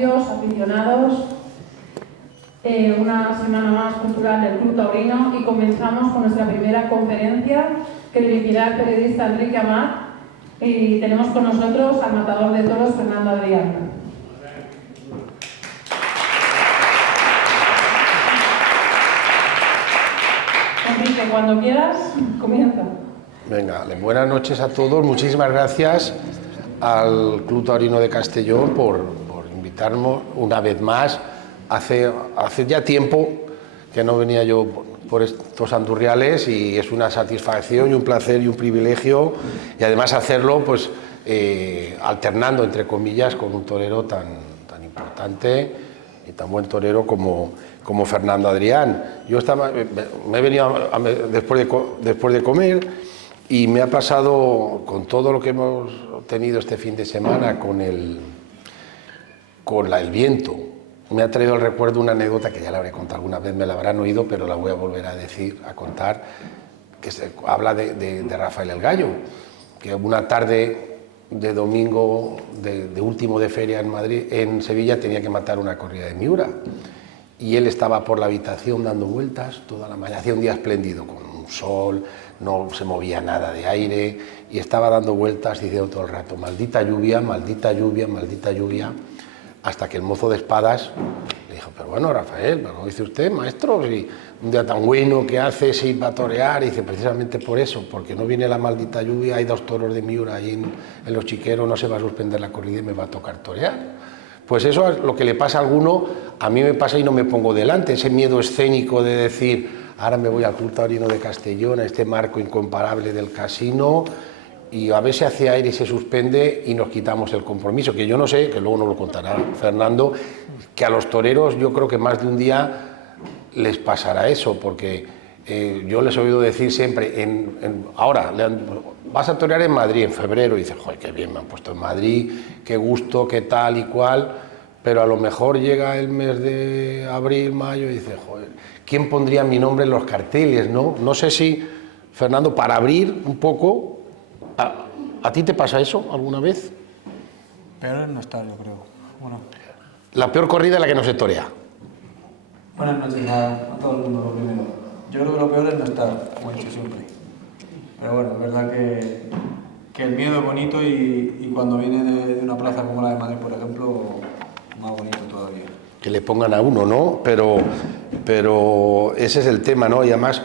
socios, aficionados, una semana más cultural del Club Taurino y comenzamos con nuestra primera conferencia que dirigirá el periodista Enrique Amat y tenemos con nosotros al matador de toros Fernando Adrián. Enrique, cuando quieras, comienza. Venga, buenas noches a todos, muchísimas gracias al Club Taurino de Castellón por invitarnos una vez más. Hace ya tiempo que no venía yo por estos andurriales y es una satisfacción y un placer y un privilegio, y además hacerlo pues alternando entre comillas con un torero tan importante y tan buen torero como Fernando Adrián. Yo me he venido después de comer y me ha pasado con todo lo que hemos tenido este fin de semana con el viento. Me ha traído al recuerdo una anécdota que ya la habré contado alguna vez, me la habrán oído, pero la voy a volver a contar, que habla de Rafael el Gallo, que una tarde de domingo de último de feria en Sevilla tenía que matar una corrida de Miura y él estaba por la habitación dando vueltas toda la mañana, hacía un día espléndido con un sol, no se movía nada de aire y estaba dando vueltas diciendo todo el rato maldita lluvia, maldita lluvia, maldita lluvia, hasta que el mozo de espadas le dijo, pero bueno Rafael, ¿pero cómo dice usted, maestro? Si un día tan bueno que hace si va a torear, y dice precisamente por eso, porque no viene la maldita lluvia, hay 2 toros de Miura ahí en los chiqueros, no se va a suspender la corrida y me va a tocar torear. Pues eso es lo que le pasa a alguno, a mí me pasa y no me pongo delante, ese miedo escénico de decir, ahora me voy al Club Taurino de Castellón, a este marco incomparable del casino, y a ver si hace aire y se suspende y nos quitamos el compromiso, que yo no sé, que luego nos lo contará Fernando, que a los toreros yo creo que más de un día les pasará eso, porque yo les he oído decir siempre, ahora vas a torear en Madrid en febrero, y dices, joder, qué bien me han puesto en Madrid, qué gusto, qué tal y cual, pero a lo mejor llega el mes de abril, mayo, y dices, joder, ¿quién pondría mi nombre en los carteles? No sé si, Fernando, para abrir un poco, ¿a ti te pasa eso alguna vez? Peor es no estar, yo creo. Bueno. La peor corrida es la que no se torea. Buenas noches a todo el mundo, lo primero. Yo creo que lo peor es no estar, como he dicho siempre. Pero bueno, es verdad que el miedo es bonito y cuando viene de una plaza como la de Madrid, por ejemplo, más bonito todavía. Que le pongan a uno, ¿no? Pero ese es el tema, ¿no? Y además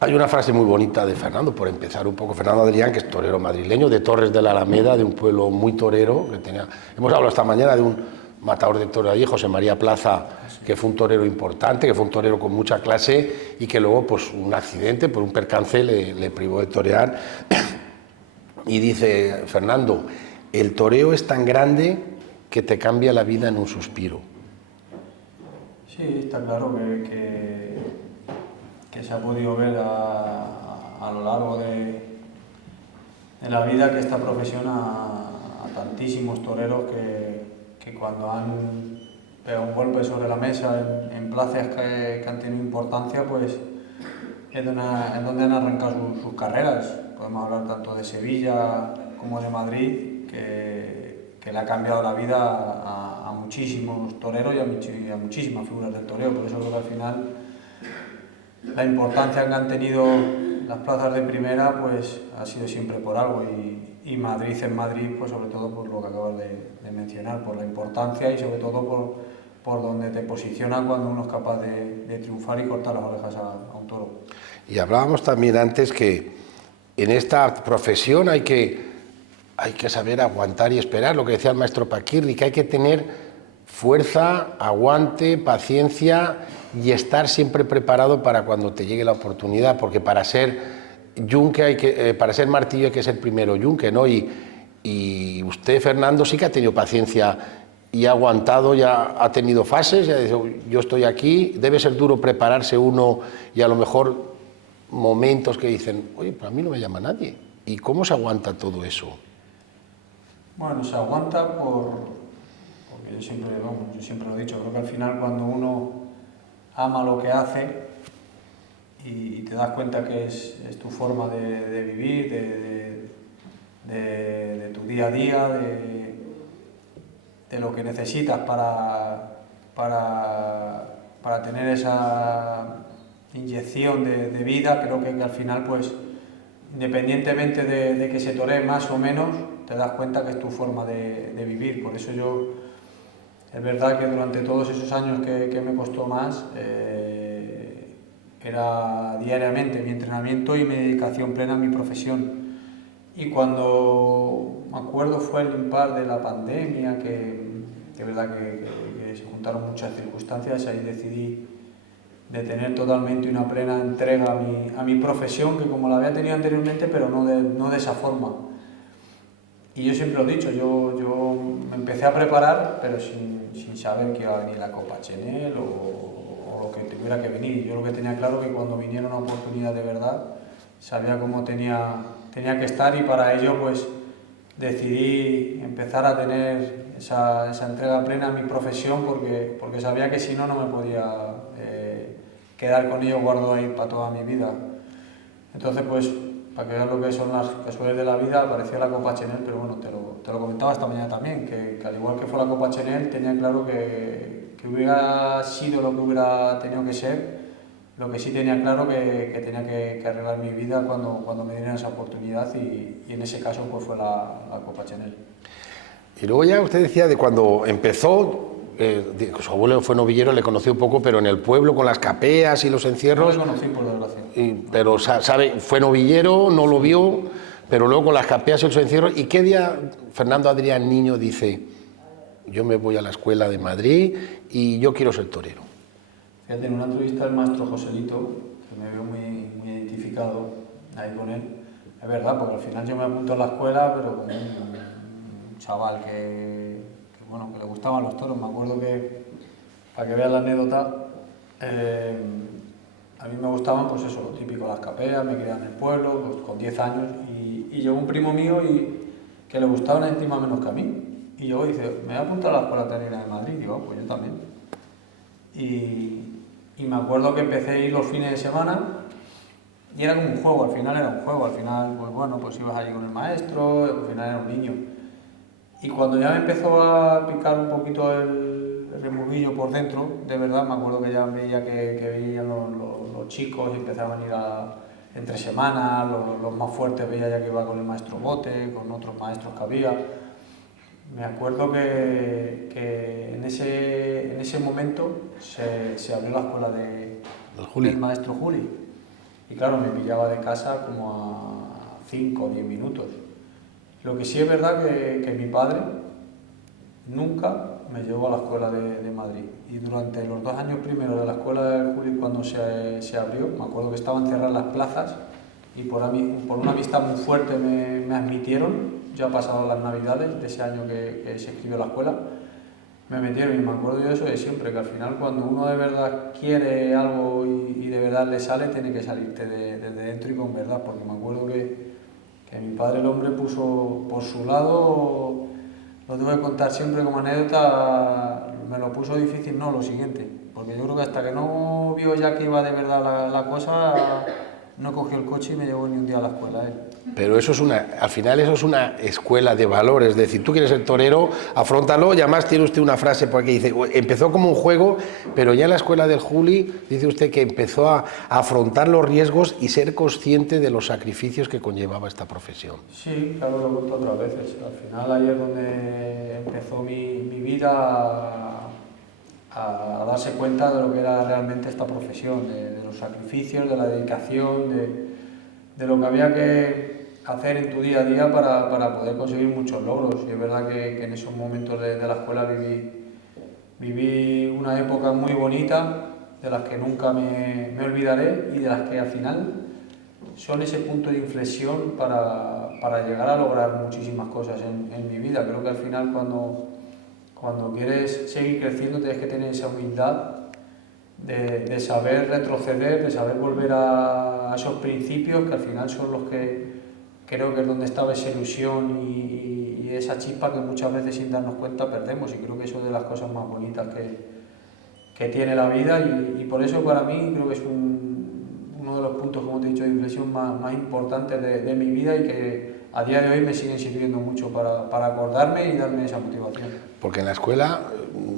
hay una frase muy bonita de Fernando, por empezar un poco, Fernando Adrián, que es torero madrileño, de Torres de la Alameda, de un pueblo muy torero, hemos hablado esta mañana de un matador de toros allí, José María Plaza, que fue un torero importante, que fue un torero con mucha clase y que luego, pues un accidente, por un percance, le privó de torear. Y dice Fernando, el toreo es tan grande que te cambia la vida en un suspiro. Sí, está claro que se ha podido ver a lo largo de la vida que esta profesión a tantísimos toreros que cuando han pegado un golpe sobre la mesa en plazas que han tenido importancia, pues es donde han arrancado sus carreras. Podemos hablar tanto de Sevilla como de Madrid, que le ha cambiado la vida a muchísimos toreros y a muchísimas figuras del toreo. Por eso creo que al final la importancia que han tenido las plazas de primera pues ha sido siempre por algo, y Madrid en Madrid pues sobre todo por lo que acabas de mencionar, por la importancia y sobre todo por donde te posiciona cuando uno es capaz de triunfar y cortar las orejas a un toro. Y hablábamos también antes que en esta profesión hay que saber aguantar y esperar, lo que decía el maestro Paquirri, que hay que tener fuerza, aguante, paciencia y estar siempre preparado para cuando te llegue la oportunidad, porque para ser yunque para ser martillo hay que ser primero yunque, ¿no? Y usted, Fernando, sí que ha tenido paciencia y ha aguantado, ya ha tenido fases, ya dice, yo estoy aquí, debe ser duro prepararse uno y a lo mejor momentos que dicen, oye, para mí no me llama nadie. ¿Y cómo se aguanta todo eso? Bueno, se aguanta porque yo siempre lo he dicho, creo que al final cuando uno ama lo que hace y te das cuenta que es tu forma de vivir, de tu día a día, lo que necesitas para tener esa inyección de vida. Creo que al final, pues, independientemente de que se toree más o menos, te das cuenta que es tu forma de vivir. Por eso es verdad que durante todos esos años que me costó más, era diariamente mi entrenamiento y mi dedicación plena a mi profesión. Y cuando, me acuerdo, fue el impar de la pandemia, que es verdad que se juntaron muchas circunstancias, ahí decidí de tener totalmente una plena entrega a mi profesión, que como la había tenido anteriormente, pero no de esa forma. Y yo siempre lo he dicho, yo me empecé a preparar, pero sin saber que iba a venir la Copa Chenel o lo que tuviera que venir. Yo lo que tenía claro que cuando viniera una oportunidad de verdad, sabía cómo tenía que estar, y para ello pues decidí empezar a tener esa entrega plena a mi profesión, porque sabía que si no, no me podía quedar con ello guardado ahí para toda mi vida. Entonces, pues, para que veas lo que son las casualidades de la vida, apareció la Copa Chenel, pero bueno, te lo comentaba esta mañana también, que al igual que fue la Copa Chenel, tenía claro que hubiera sido lo que hubiera tenido que ser. Lo que sí tenía claro que tenía que arreglar mi vida cuando me dieran esa oportunidad, y en ese caso pues fue la Copa Chenel. Y luego ya usted decía de cuando empezó, su abuelo fue novillero, le conoció un poco, pero en el pueblo con las capeas y los encierros... No le conocí, por desgracia. Pero sabe, fue novillero, no lo vio, pero luego con las capeas y los encierros. ¿Y qué día Fernando Adrián Niño dice, yo me voy a la escuela de Madrid y yo quiero ser torero? Fíjate, en una entrevista el maestro Joselito, que me veo muy identificado ahí con él, es verdad, porque al final yo me apunto a la escuela, pero como un chaval que le gustaban los toros. Me acuerdo que, para que veas la anécdota, a mí me gustaban, pues eso, lo típico, las capeas, me crié en el pueblo, pues, con 10 años, y llegó un primo mío que le gustaban encima menos que a mí. Y yo dice, me voy a apuntar a la escuela técnica de Madrid. Y digo, pues yo también. Y me acuerdo que empecé a ir los fines de semana, y era como un juego, al final era un juego, al final, pues bueno, pues ibas allí con el maestro, al final era un niño. Y cuando ya me empezó a picar un poquito el remurguillo por dentro, de verdad, me acuerdo que ya veía que venían los chicos y empezaban a ir entre semanas, los más fuertes veía ya que iba con el maestro Bote, con otros maestros que había. Me acuerdo que en ese momento se abrió la escuela del maestro Juli. Y claro, me pillaba de casa como a 5 o 10 minutos. Lo que sí es verdad que mi padre nunca me llevó a la escuela de Madrid. Y durante los 2 años primeros de la escuela de Juli, cuando se abrió, me acuerdo que estaban cerradas las plazas, y por una amistad muy fuerte me admitieron, ya pasadas las navidades de ese año que se escribió la escuela, me metieron. Y me acuerdo yo de eso de siempre, que al final cuando uno de verdad quiere algo y de verdad le sale, tiene que salirte desde dentro y con verdad, porque me acuerdo que mi padre, el hombre, puso por su lado, lo tengo que contar siempre como anécdota, me lo puso difícil, no, lo siguiente, porque yo creo que hasta que no vio ya que iba de verdad la cosa, no cogió el coche y me llevó ni un día a la escuela él. Pero eso es al final eso es una escuela de valores, es decir, tú quieres ser torero, afróntalo, y además tiene usted una frase por aquí, dice, empezó como un juego, pero ya en la escuela del Juli, dice usted que empezó a afrontar los riesgos y ser consciente de los sacrificios que conllevaba esta profesión. Sí, claro, lo he contado otras veces. Al final ahí es donde empezó mi vida a darse cuenta de lo que era realmente esta profesión, de los sacrificios, de la dedicación, de lo que había que hacer en tu día a día para poder conseguir muchos logros. Y es verdad que en esos momentos de la escuela viví una época muy bonita, de las que nunca me olvidaré, y de las que al final son ese punto de inflexión para llegar a lograr muchísimas cosas en mi vida. Creo que al final cuando quieres seguir creciendo tienes que tener esa humildad de saber retroceder, de saber volver a esos principios, que al final son los que creo que es donde estaba esa ilusión y esa chispa que muchas veces sin darnos cuenta perdemos. Y creo que eso es de las cosas más bonitas que tiene la vida, y por eso para mí creo que es uno de los puntos, como te he dicho, de inflexión más importantes de mi vida, y que a día de hoy me siguen sirviendo mucho para acordarme y darme esa motivación. Porque en la escuela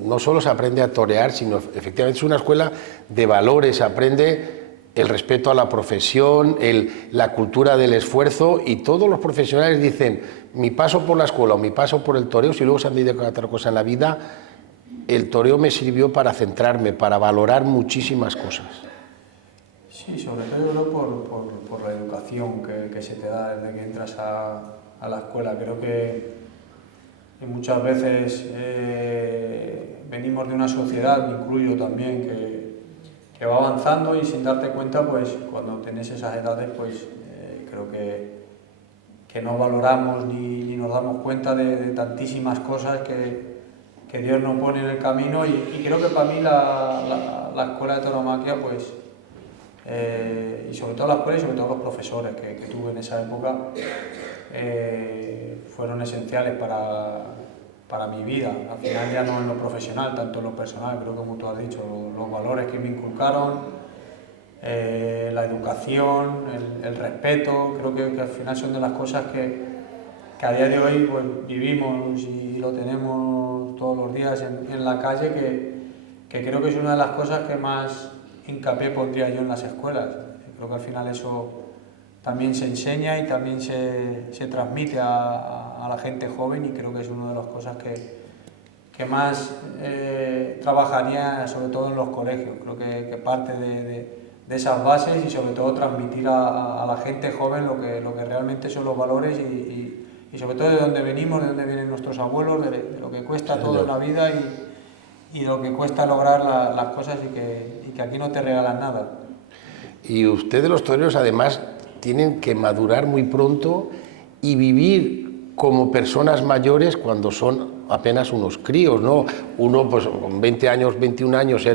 no solo se aprende a torear, sino efectivamente es una escuela de valores, se aprende el respeto a la profesión, la cultura del esfuerzo, y todos los profesionales dicen, mi paso por la escuela o mi paso por el toreo, si luego se han dedicado a otra cosa en la vida, el toreo me sirvió para centrarme, para valorar muchísimas cosas. Sí, sobre todo por la educación que se te da desde que entras a la escuela. Creo que muchas veces venimos de una sociedad, me incluyo también, que va avanzando y sin darte cuenta, pues cuando tenés esas edades, pues creo que no valoramos ni nos damos cuenta de tantísimas cosas que Dios nos pone en el camino, y creo que para mí la escuela de tauromaquia, pues, y sobre todo la escuela y sobre todo los profesores que tuve en esa época, fueron esenciales para mi vida. Al final ya no en lo profesional, tanto en lo personal, creo que como tú has dicho, los valores que me inculcaron, la educación, el respeto, creo que al final son de las cosas que a día de hoy pues, vivimos y lo tenemos todos los días en la calle, que creo que es una de las cosas que más hincapié pondría yo en las escuelas. Creo que al final eso también se enseña y también se transmite a la gente joven, y creo que es una de las cosas que más trabajaría, sobre todo en los colegios. Creo que parte de esas bases, y sobre todo transmitir a la gente joven lo que realmente son los valores, y sobre todo de dónde venimos, de dónde vienen nuestros abuelos, de lo que cuesta todo en la vida y lo que cuesta lograr las cosas, y que aquí no te regalan nada. Y ustedes, los toreros, además tienen que madurar muy pronto y vivir como personas mayores cuando son apenas unos críos, ¿no? Uno pues con 20 años, 21 años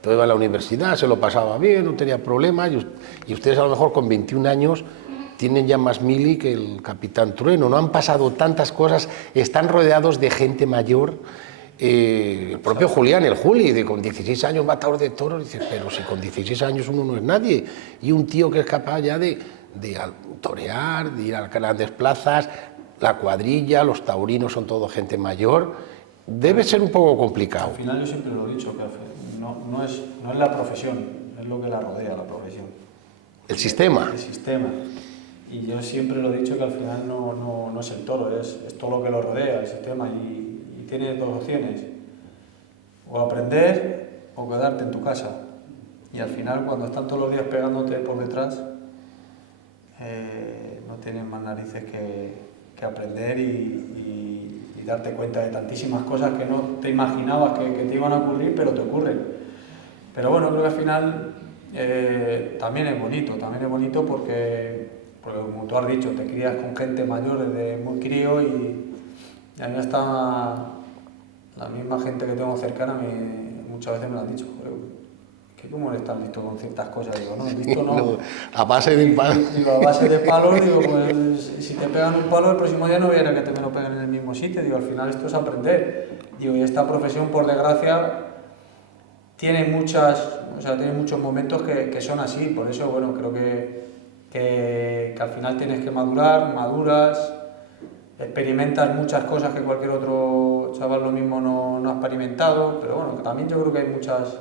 todo iba a la universidad, se lo pasaba bien, no tenía problemas, y ustedes a lo mejor con 21 años tienen ya más mili que el Capitán Trueno, no han pasado tantas cosas, están rodeados de gente mayor. El propio Julián, el Juli, con 16 años matador de toros, dice, pero si con 16 años uno no es nadie, y un tío que es capaz ya de torear, de ir a grandes plazas, la cuadrilla, los taurinos son todo gente mayor, debe ser un poco complicado. Al final yo siempre lo he dicho, que no es la profesión, es lo que la rodea, la profesión. El sistema. El sistema. Y yo siempre lo he dicho, que al final no es el toro, es todo lo que lo rodea, el sistema, y tiene dos opciones: o aprender o quedarte en tu casa. Y al final, cuando están todos los días pegándote por detrás, no tienes más narices que aprender y darte cuenta de tantísimas cosas que no te imaginabas que te iban a ocurrir, pero te ocurren. Pero bueno, creo que al final también es bonito porque como tú has dicho, te crías con gente mayor desde muy crío, y a mí está la misma gente que tengo cercana, muchas veces me lo han dicho, que cómo eres tan listo con ciertas cosas. Digo, no, listo no. A base de palos. Digo, a base de palos, digo, pues si te pegan un palo, el próximo día no viene que te me lo peguen en el mismo sitio. Digo, al final esto es aprender. Digo, y esta profesión, por desgracia, tiene muchos momentos que son así. Por eso, bueno, creo que al final tienes que maduras, experimentas muchas cosas que cualquier otro chaval lo mismo no ha experimentado, pero bueno, también yo creo que hay muchas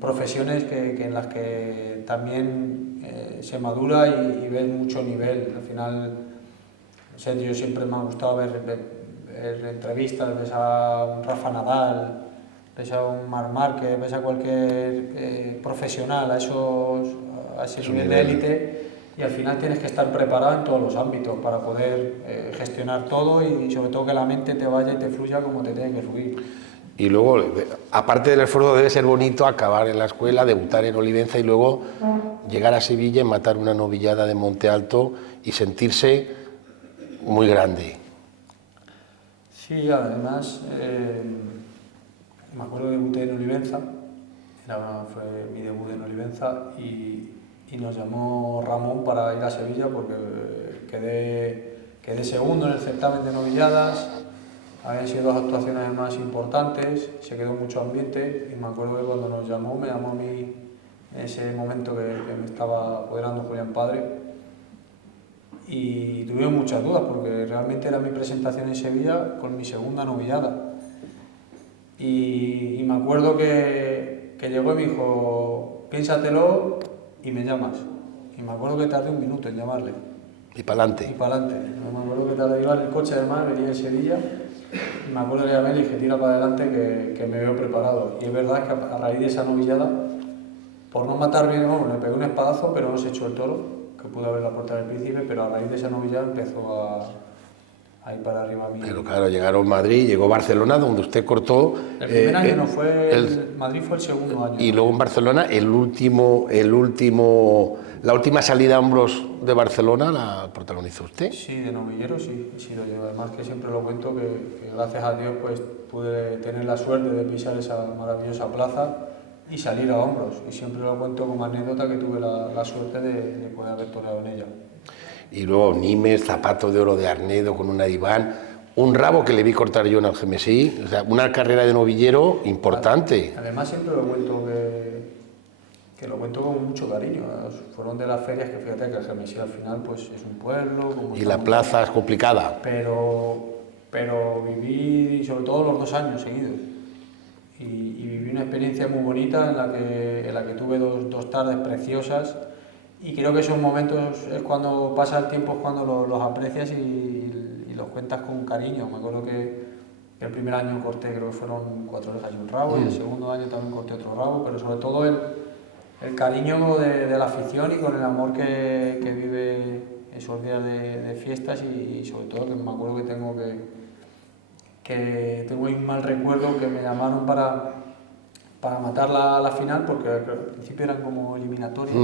profesiones en las que también se madura y ves mucho nivel. Al final, no sé, yo siempre me ha gustado ver entrevistas, ves a un Rafa Nadal, ves a un Marc Márquez, ves a cualquier profesional a ese nivel de élite, y al final tienes que estar preparado en todos los ámbitos para poder gestionar todo, y sobre todo que la mente te vaya y te fluya como te tiene que fluir. Y luego, aparte del esfuerzo, debe ser bonito acabar en la escuela, debutar en Olivenza y luego llegar a Sevilla y matar una novillada de Monte Alto y sentirse muy grande. Sí, además, me acuerdo que debuté en Olivenza, fue mi debut en Olivenza, y nos llamó Ramón para ir a Sevilla porque quedé segundo en el certamen de novilladas. Habían sido dos actuaciones más importantes, se quedó mucho ambiente, y me acuerdo que cuando me llamó a mí en ese momento que me estaba apoderando Julián Padre, y tuve muchas dudas porque realmente era mi presentación en Sevilla con mi segunda novillada. Y me acuerdo que llegó y me dijo, piénsatelo y me llamas. Y me acuerdo que tardé un minuto en llamarle. Y para adelante. Y para adelante. Me acuerdo que tardé, iba en el coche además, venía de Sevilla. Y me acuerdo que llamé y le dije, tira para adelante que me veo preparado. Y es verdad que a raíz de esa novillada, por no matar bien, bueno, le pegué un espadazo, pero no se echó el toro, que pudo haber la puerta del príncipe, pero a raíz de esa novillada empezó a ir para arriba a mí. Pero claro, llegaron Madrid, llegó Barcelona, donde usted cortó... El primer año no fue, Madrid fue el segundo año. Y luego en Barcelona, la última salida a hombros de Barcelona la protagonizó usted. Sí, de novillero sí, he sido yo. Además que siempre lo cuento que gracias a Dios pues pude tener la suerte de pisar esa maravillosa plaza y salir a hombros. Y siempre lo cuento como anécdota que tuve la suerte de poder haber toreado en ella. Y luego Nimes, zapato de oro de Arnedo con una diván, un rabo que le vi cortar yo en Algemesí, o sea, una carrera de novillero importante. Además siempre lo cuento que lo cuento con mucho cariño. Fueron de las ferias que fíjate que Algemesí al final pues es un pueblo. Y la plaza es complicada. Pero viví sobre todo los 2 años seguidos. Y viví una experiencia muy bonita en la que tuve dos tardes preciosas. Y creo que esos momentos es cuando pasa el tiempo, es cuando los aprecias y los cuentas con cariño. Me acuerdo que el primer año corté, creo que fueron 4 orejas y un rabo, y el segundo año también corté otro rabo, pero sobre todo el cariño de la afición y con el amor que vive esos días de fiestas y sobre todo que me acuerdo que tengo ahí un mal recuerdo que me llamaron para matar la final porque al principio eran como eliminatorias.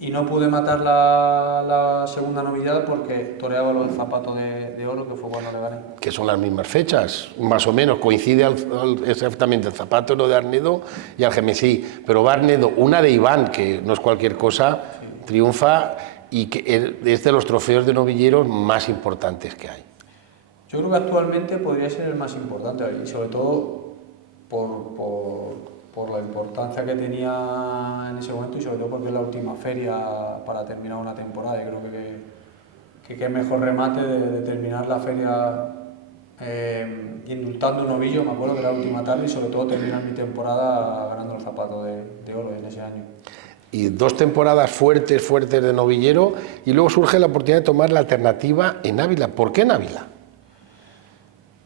Y no pude matar la segunda novillada porque toreaba los zapatos de oro, que fue cuando le gané. Que son las mismas fechas, más o menos, coincide exactamente el zapato de Arnedo y Algemesí. Pero va Arnedo, una de Iván, que no es cualquier cosa, sí. Triunfa y que es de los trofeos de novilleros más importantes que hay. Yo creo que actualmente podría ser el más importante, y sobre todo por la importancia que tenía en ese momento y sobre todo porque es la última feria para terminar una temporada. Y creo que qué mejor remate de terminar la feria indultando un novillo, me acuerdo que era la última tarde, y sobre todo terminar mi temporada ganando el zapato de oro en ese año. Y 2 temporadas fuertes de novillero y luego surge la oportunidad de tomar la alternativa en Ávila. ¿Por qué en Ávila?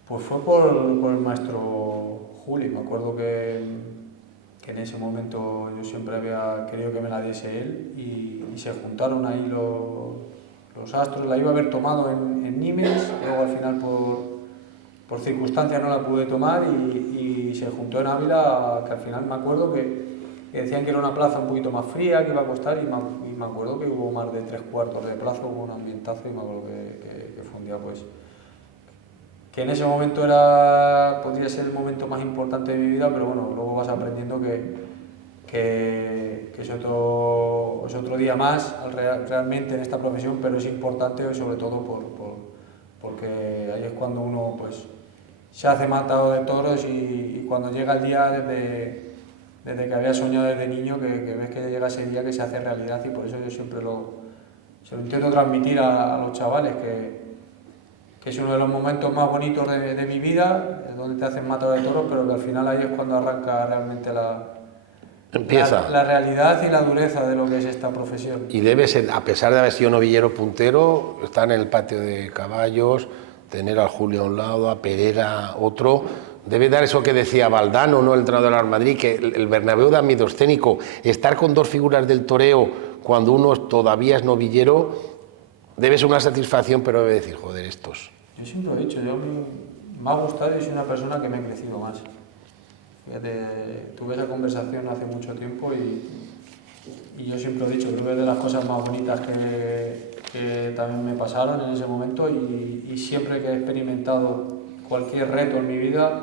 Pues fue por el maestro Juli. Me acuerdo que en ese momento yo siempre había querido que me la diese él y se juntaron ahí los astros. La iba a haber tomado en Nimes, luego al final por circunstancias no la pude tomar y se juntó en Ávila, que al final me acuerdo que decían que era una plaza un poquito más fría, que iba a costar, y me acuerdo que hubo más de 3/4 de plaza, hubo un ambientazo y me acuerdo que fue un día pues que en ese momento podría ser el momento más importante de mi vida, pero bueno, luego vas aprendiendo que es otro día más realmente en esta profesión, pero es importante sobre todo porque ahí es cuando uno pues se hace matador de toros y cuando llega el día desde que había soñado desde niño, que ves que llega ese día que se hace realidad, y por eso yo siempre se lo intento transmitir a los chavales, que es uno de los momentos más bonitos de mi vida, es donde te hacen matador de toros, pero que al final ahí es cuando arranca realmente la realidad y la dureza de lo que es esta profesión. Y debe ser, a pesar de haber sido novillero puntero, estar en el patio de caballos, tener al Julio a un lado, a Pereira otro, debe dar eso que decía Valdano, ¿no?, el entrenador del Real Madrid, que el Bernabéu da miedo escénico. Estar con 2 figuras del toreo cuando uno todavía es novillero debe ser una satisfacción, pero debe decir, joder, estos. Yo siempre lo he dicho, me ha gustado y soy una persona que me he crecido más. Fíjate, tuve esa conversación hace mucho tiempo y yo siempre lo he dicho, creo que es de las cosas más bonitas que también me pasaron en ese momento y siempre que he experimentado cualquier reto en mi vida,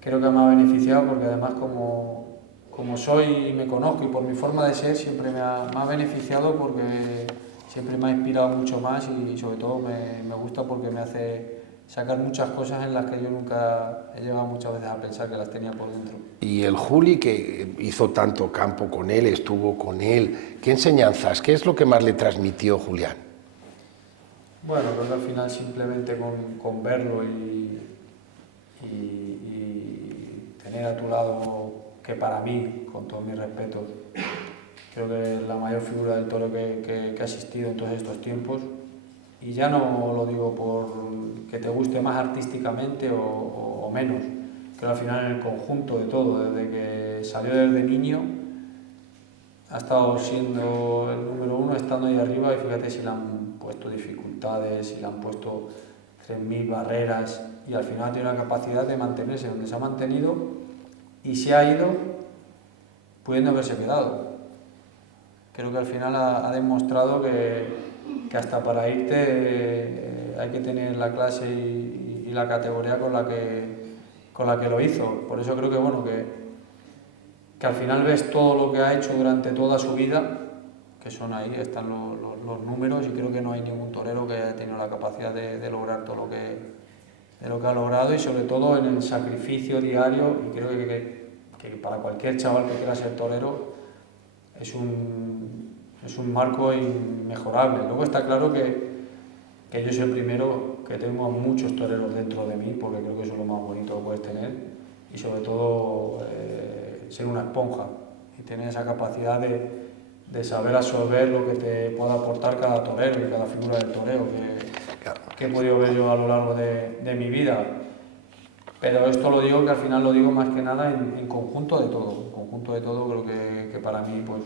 creo que me ha beneficiado porque además como soy y me conozco y por mi forma de ser siempre me ha beneficiado porque siempre me ha inspirado mucho más y sobre todo me gusta porque me hace sacar muchas cosas en las que yo nunca he llegado muchas veces a pensar que las tenía por dentro. Y el Juli, que hizo tanto campo con él, estuvo con él, ¿qué enseñanzas, qué es lo que más le transmitió Julián? Bueno, creo que al final simplemente con verlo y tener a tu lado, que para mí, con todo mi respeto, creo que es la mayor figura del toro que ha existido en todos estos tiempos. Y ya no lo digo por que te guste más artísticamente o menos, creo al final en el conjunto de todo, desde que salió desde niño, ha estado siendo el número uno, estando ahí arriba, y fíjate si le han puesto dificultades, si le han puesto 3000 barreras, y al final tiene la capacidad de mantenerse donde se ha mantenido y se ha ido pudiendo haberse quedado. Creo que al final ha demostrado que hasta para irte hay que tener la clase y la categoría con la que lo hizo. Por eso creo que, bueno, que al final ves todo lo que ha hecho durante toda su vida, que son ahí, están los números, y creo que no hay ningún torero que haya tenido la capacidad de lograr todo lo que ha logrado, y sobre todo en el sacrificio diario. Y creo que para cualquier chaval que quiera ser torero es un marco inmejorable. Luego está claro que yo soy el primero que tengo a muchos toreros dentro de mí, porque creo que eso es lo más bonito que puedes tener, y sobre todo ser una esponja y tener esa capacidad de saber absorber lo que te pueda aportar cada torero y cada figura del toreo que he podido ver yo a lo largo de mi vida. Pero esto lo digo, que al final lo digo más que nada en conjunto de todo. En conjunto de todo creo que para mí pues,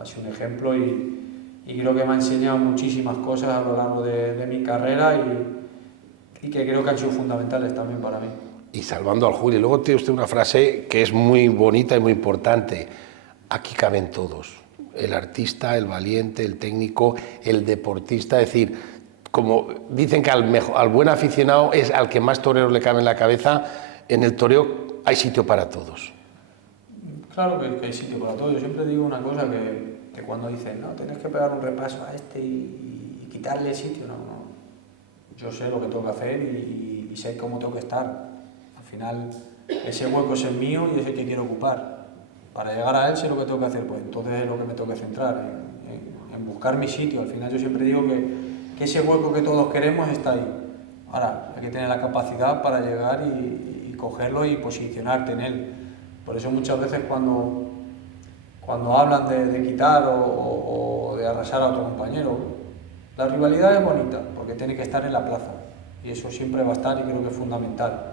ha sido un ejemplo, y creo que me ha enseñado muchísimas cosas a lo largo de mi carrera, y que creo que han sido fundamentales también para mí. Y salvando al Juli, luego tiene usted una frase que es muy bonita y muy importante: aquí caben todos, el artista, el valiente, el técnico, el deportista. Es decir, como dicen que al buen aficionado es al que más toreros le cabe en la cabeza, en el toreo hay sitio para todos. Claro que hay sitio para todos. Yo siempre digo una cosa, que cuando dicen, no, tienes que pegar un repaso a este y quitarle el sitio, no. Yo sé lo que tengo que hacer y sé cómo tengo que estar. Al final, ese hueco es el mío y es el que quiero ocupar. Para llegar a él sé lo que tengo que hacer, pues entonces es lo que me tengo que centrar, en buscar mi sitio. Al final yo siempre digo que ese hueco que todos queremos está ahí. Ahora, hay que tener la capacidad para llegar y cogerlo y posicionarte en él. Por eso muchas veces cuando hablan de quitar o de arrasar a otro compañero, la rivalidad es bonita, porque tiene que estar en la plaza, y eso siempre va a estar, y creo que es fundamental.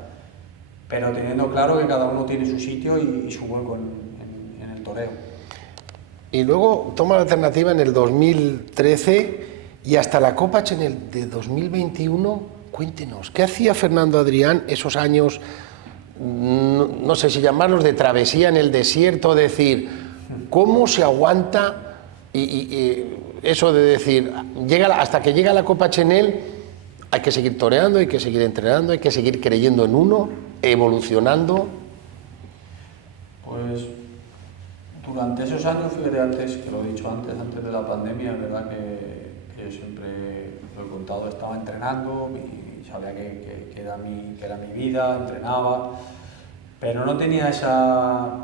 Pero teniendo claro que cada uno tiene su sitio y su hueco en el toreo. Y luego toma la alternativa en el 2013 y hasta la Copa Chenel de 2021. Cuéntenos, ¿qué hacía Fernando Adrián esos años, no sé si llamarlos de travesía en el desierto, decir, cómo se aguanta y eso de decir, hasta que llega la Copa Chenel, hay que seguir toreando, hay que seguir entrenando, hay que seguir creyendo en uno, evolucionando? Pues durante esos años, fíjate, antes, que lo he dicho antes de la pandemia, es verdad que yo siempre lo he contado, estaba entrenando y sabía que era mi vida, entrenaba, pero no tenía esa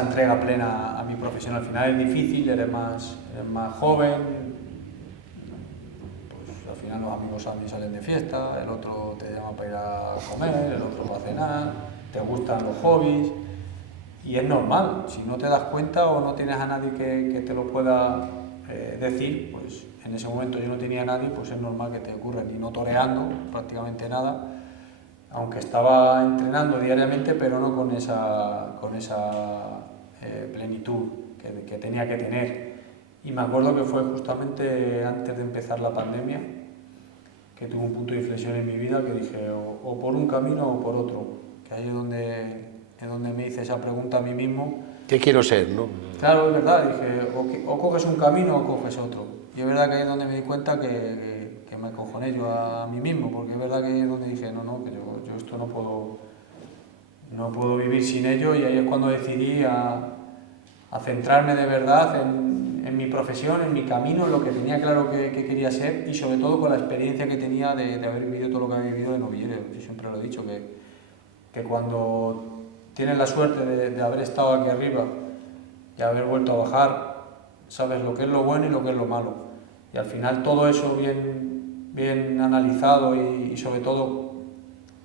entrega plena a mi profesión. Al final es difícil, eres más joven, pues al final los amigos a mí salen de fiesta, el otro te llama para ir a comer, el otro para cenar, te gustan los hobbies, y es normal. Si no te das cuenta o no tienes a nadie que te lo pueda decir, pues en ese momento yo no tenía a nadie, pues es normal que te ocurra, y no toreando prácticamente nada, aunque estaba entrenando diariamente, pero no con esa plenitud que tenía que tener. Y me acuerdo que fue justamente antes de empezar la pandemia que tuve un punto de inflexión en mi vida, que dije o por un camino o por otro, que ahí es donde me hice esa pregunta a mí mismo. ¿Qué quiero ser, no? Claro, es verdad, dije, o coges un camino o coges otro. Y es verdad que ahí es donde me di cuenta que me acojoné yo a mí mismo, porque es verdad que ahí es donde dije, no, que yo esto no puedo vivir sin ello, y ahí es cuando decidí a centrarme de verdad en mi profesión, en mi camino, en lo que tenía claro que quería ser, y sobre todo con la experiencia que tenía de haber vivido todo lo que he vivido de novillero. Yo siempre lo he dicho, que cuando tienes la suerte de haber estado aquí arriba y haber vuelto a bajar, sabes lo que es lo bueno y lo que es lo malo. al final todo eso bien analizado y sobre todo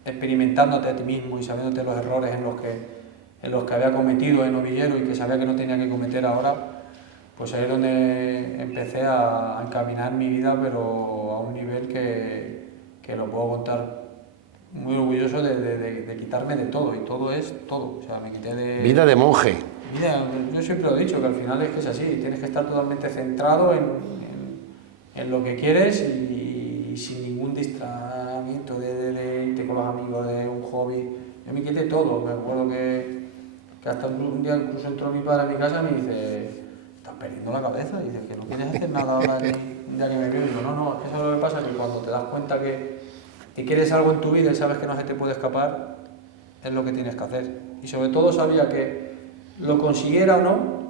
experimentándote a ti mismo y sabiéndote los errores en los que había cometido en novillero y que sabía que no tenía que cometer ahora, pues ahí es donde empecé a encaminar mi vida, pero a un nivel que lo puedo contar muy orgulloso de quitarme de todo, y todo es todo. O sea, me quité de... Vida de monje. Yo siempre lo he dicho, que al final es que es así, tienes que estar totalmente centrado en lo que quieres y sin ningún distraimiento de irte con los amigos, de un hobby. Yo me quité todo, me acuerdo que hasta un día incluso entró mi padre a mi casa y me dice, estás perdiendo la cabeza, y dices que no quieres hacer nada ahora un día que me veo, y digo, no, es que eso es lo que pasa, que cuando te das cuenta que quieres algo en tu vida y sabes que no se te puede escapar, es lo que tienes que hacer. Y sobre todo sabía que lo consiguiera o no,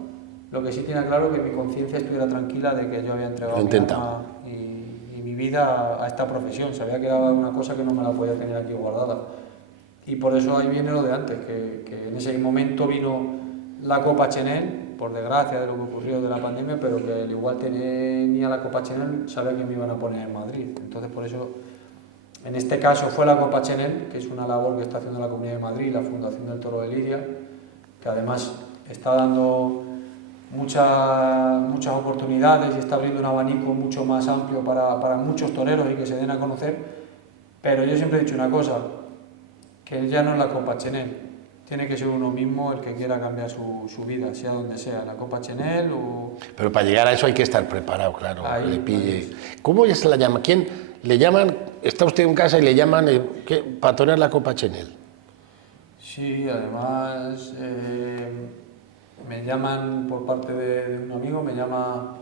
lo que sí tenía claro que mi conciencia estuviera tranquila de que yo había entregado mi alma y mi vida a esta profesión. Sabía que era una cosa que no me la podía tener aquí guardada. Y por eso ahí viene lo de antes, que en ese momento vino la Copa Chenel, por desgracia de lo que ocurrió de la pandemia, pero que al igual tenía la Copa Chenel, sabía que me iban a poner en Madrid. Entonces por eso, en este caso fue la Copa Chenel, que es una labor que está haciendo la Comunidad de Madrid, la Fundación del Toro de Lidia, que además está dando muchas oportunidades y está abriendo un abanico mucho más amplio para muchos toreros y que se den a conocer. Pero yo siempre he dicho una cosa, que ya no es la Copa Chenel, tiene que ser uno mismo el que quiera cambiar su vida, sea donde sea, la Copa Chenel o... Pero para llegar a eso hay que estar preparado, claro, Ahí, que le pille. ahí. ¿Cómo ya se la llama? ¿Quién le llaman? Está usted en casa y le llaman para torear la Copa Chenel. Sí, además me llaman por parte de un amigo, me llama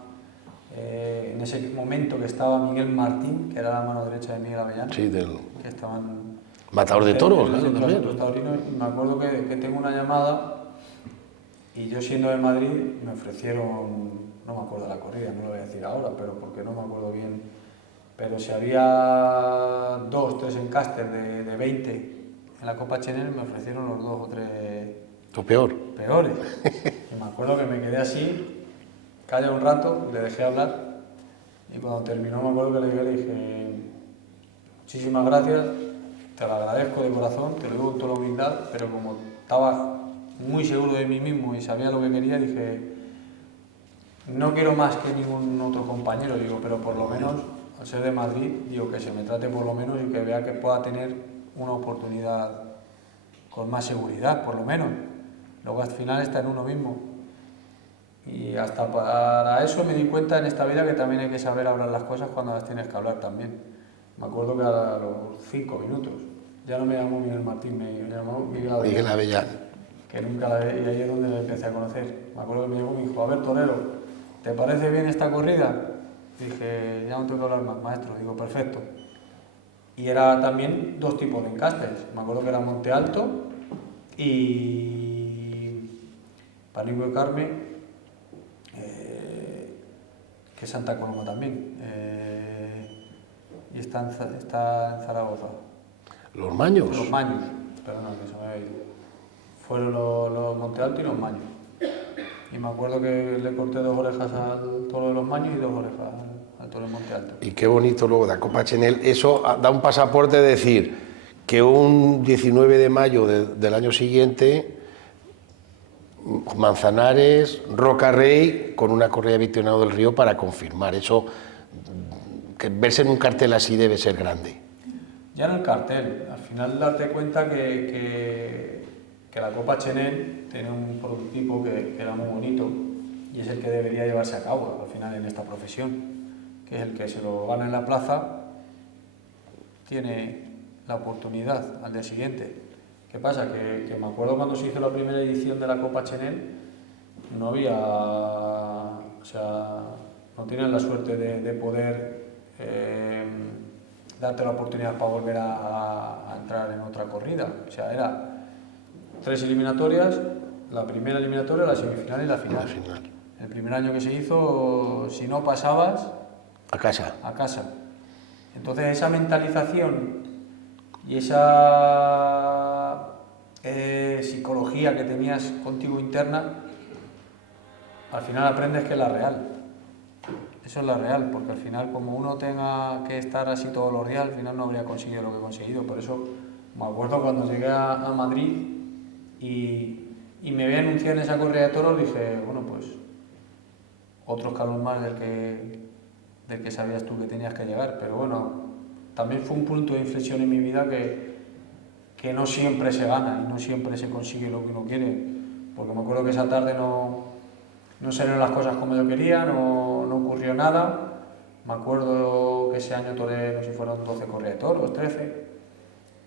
en ese momento que estaba Miguel Martín, que era la mano derecha de Miguel Avellán, Sí, del que estaban... matador de toros, claro, Centro también. Asuntos Taurinos, y me acuerdo que tengo una llamada y yo siendo de Madrid me ofrecieron, no me acuerdo de la corrida, no lo voy a decir ahora, pero porque no me acuerdo bien, pero si había 2, 3 encastes de 20 en la Copa Chenel, me ofrecieron los 2 o 3 Lo peor. peores. Y me acuerdo que me quedé así, callé un rato, le dejé hablar, y cuando terminó me acuerdo que le dije, muchísimas gracias, te lo agradezco de corazón, te lo digo con toda la humildad, pero como estaba muy seguro de mí mismo y sabía lo que quería, dije, no quiero más que ningún otro compañero, digo, pero por lo menos, al ser de Madrid, digo, que se me trate por lo menos y que vea que pueda tener una oportunidad con más seguridad, por lo menos. Luego al final está en uno mismo. Y hasta para eso me di cuenta en esta vida que también hay que saber hablar las cosas cuando las tienes que hablar también. Me acuerdo que a los 5 minutos, ya no me llamó Miguel Martín, me llamó Miguel Avellán. que nunca la veía, y ahí es donde le empecé a conocer. Me acuerdo que me llegó y me dijo, a ver, torero, ¿te parece bien esta corrida? Dije, ya no tengo que hablar más, maestro. Digo, perfecto. Y era también 2 tipos de encastes. Me acuerdo que era Monte Alto y Panico de Carmen, que es Santa Coloma también, y está en Zaragoza. Los Maños. Los Maños, perdona, que se me había ido. Fueron los Monte Alto y los Maños. Y me acuerdo que le corté 2 orejas al toro de los Maños y 2 orejas al toro de Monte Alto. Y qué bonito luego la Copa Chenel. Eso da un pasaporte de decir que un 19 de mayo del año siguiente, Manzanares, Roca Rey, con una corrida de Visionado del Río para confirmar. Eso, que verse en un cartel así debe ser grande. Ya no el cartel, al final darte cuenta que la Copa Chenel tiene un prototipo que era muy bonito y es el que debería llevarse a cabo al final en esta profesión, que es el que se lo gana en la plaza, tiene la oportunidad al día siguiente. ¿Qué pasa? Que me acuerdo cuando se hizo la primera edición de la Copa Chenel, no había, o sea, no tenían la suerte de poder darte la oportunidad para volver a entrar en otra corrida. O sea, era 3 eliminatorias, la primera eliminatoria, la semifinal y la final. El primer año que se hizo, si no pasabas... A casa. A casa. Entonces esa mentalización y esa psicología que tenías contigo interna, al final aprendes que es la real. Eso es la real, porque al final, como uno tenga que estar así todos los días, al final no habría conseguido lo que he conseguido. Por eso me acuerdo cuando llegué a Madrid y me vi anunciar en esa corrida de toros, dije, bueno, pues otro escalón más del que sabías tú que tenías que llegar. Pero bueno, también fue un punto de inflexión en mi vida que no siempre se gana y no siempre se consigue lo que uno quiere. Porque me acuerdo que esa tarde no salieron las cosas como yo quería, no ocurrió nada. Me acuerdo que ese año toré, no sé si fueron 12 corridas de toros, 13.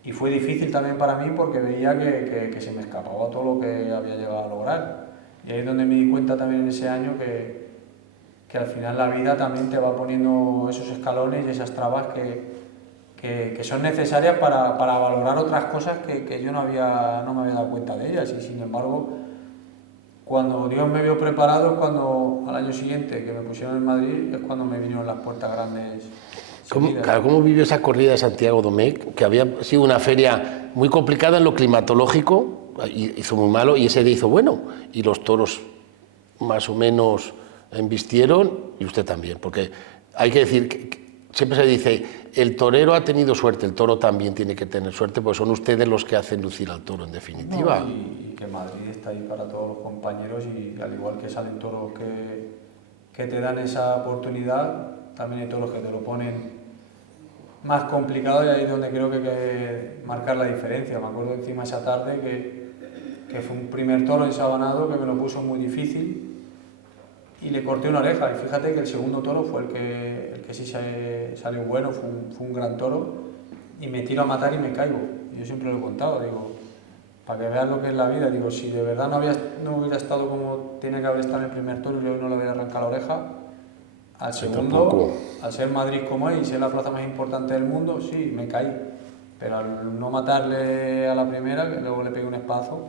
Y fue difícil también para mí porque veía que se me escapaba todo lo que había llegado a lograr. Y ahí es donde me di cuenta también en ese año que al final la vida también te va poniendo esos escalones y esas trabas que son necesarias para valorar otras cosas que yo no me había dado cuenta de ellas. Y sin embargo, cuando Dios me vio preparado, es cuando al año siguiente que me pusieron en Madrid, es cuando me vinieron las puertas grandes. ¿Cómo vivió esa corrida de Santiago Domecq? Que había sido una feria muy complicada en lo climatológico, hizo muy malo, y ese día hizo bueno, y los toros más o menos embistieron, y usted también, porque hay que decir que siempre se dice, el torero ha tenido suerte, el toro también tiene que tener suerte, pues son ustedes los que hacen lucir al toro, en definitiva. No, y que Madrid está ahí para todos los compañeros, y al igual que salen toros que te dan esa oportunidad, también hay toros que te lo ponen más complicado, y ahí es donde creo que hay que marcar la diferencia. Me acuerdo encima esa tarde que fue un primer toro ensabanado que me lo puso muy difícil y le corté una oreja, y fíjate que el segundo toro fue el que sí salió bueno, fue un gran toro, y me tiro a matar y me caigo. Yo siempre lo he contado, digo, para que veas lo que es la vida, digo, si de verdad no hubiera estado como tenía que haber estado en el primer toro, yo no le hubiera arrancado la oreja. Al segundo, al ser Madrid como es y ser la plaza más importante del mundo, sí, me caí. Pero al no matarle a la primera, que luego le pegué un espadazo,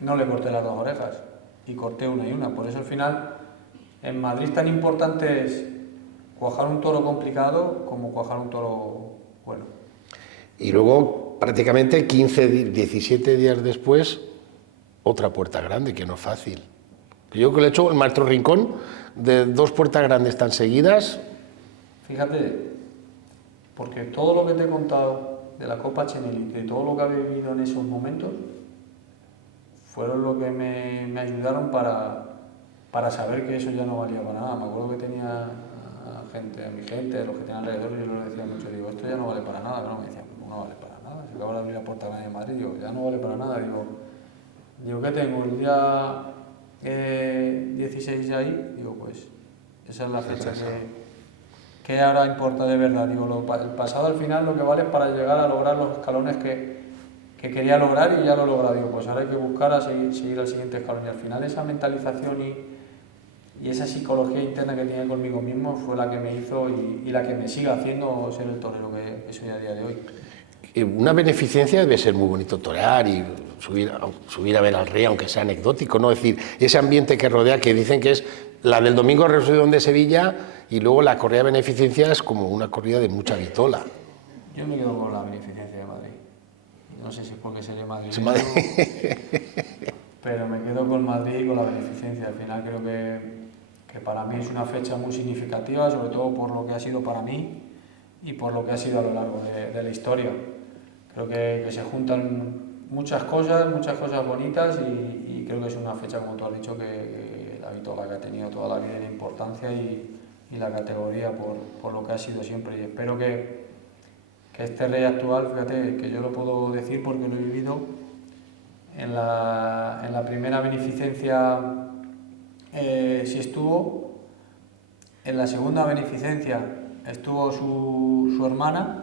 no le corté las dos orejas. Y corté una y una. Por eso al final, en Madrid tan importante es cuajar un toro complicado como cuajar un toro bueno. Y luego, prácticamente 17 días después, otra puerta grande, que no es fácil. Yo creo que le he hecho el Maestro Rincón, de 2 puertas grandes tan seguidas. Fíjate, porque todo lo que te he contado de la Copa Chenel y de todo lo que he vivido en esos momentos fueron lo que me ayudaron para saber que eso ya no valía para nada. Me acuerdo que tenía a mi gente, los que tenían alrededor, y yo les decía mucho, digo, esto ya no vale para nada. No, me decían, no vale para nada, se acaba de abrir la puerta grande de Madrid, digo, ya no vale para nada. Digo, ¿qué tengo? El día 16 de ahí, digo, pues esa es la fecha que ahora importa de verdad. Digo, el pasado al final lo que vale es para llegar a lograr los escalones que quería lograr, y ya lo he logrado. Digo, pues ahora hay que buscar a seguir al siguiente escalón, y al final esa mentalización y esa psicología interna que tenía conmigo mismo fue la que me hizo y la que me sigue haciendo ser el torero que soy a día de hoy. Una beneficencia debe ser muy bonito torear y subir a ver al rey, aunque sea anecdótico, ¿no? Es decir, ese ambiente que rodea, que dicen que es la del Domingo de Resurrección de Sevilla, y luego la corrida de beneficencia es como una corrida de mucha vitola. Yo me quedo con la beneficencia de Madrid. No sé si es porque seré madrileño, pero me quedo con Madrid y con la beneficencia. Al final creo que para mí es una fecha muy significativa, sobre todo por lo que ha sido para mí y por lo que ha sido a lo largo de la historia. Creo que se juntan muchas cosas bonitas, y creo que es una fecha, como tú has dicho, que la vitola que ha tenido toda la vida en importancia y la categoría por lo que ha sido siempre. Y espero que este rey actual, fíjate, que yo lo puedo decir porque lo he vivido, en la primera beneficencia sí estuvo, en la segunda beneficencia estuvo su hermana,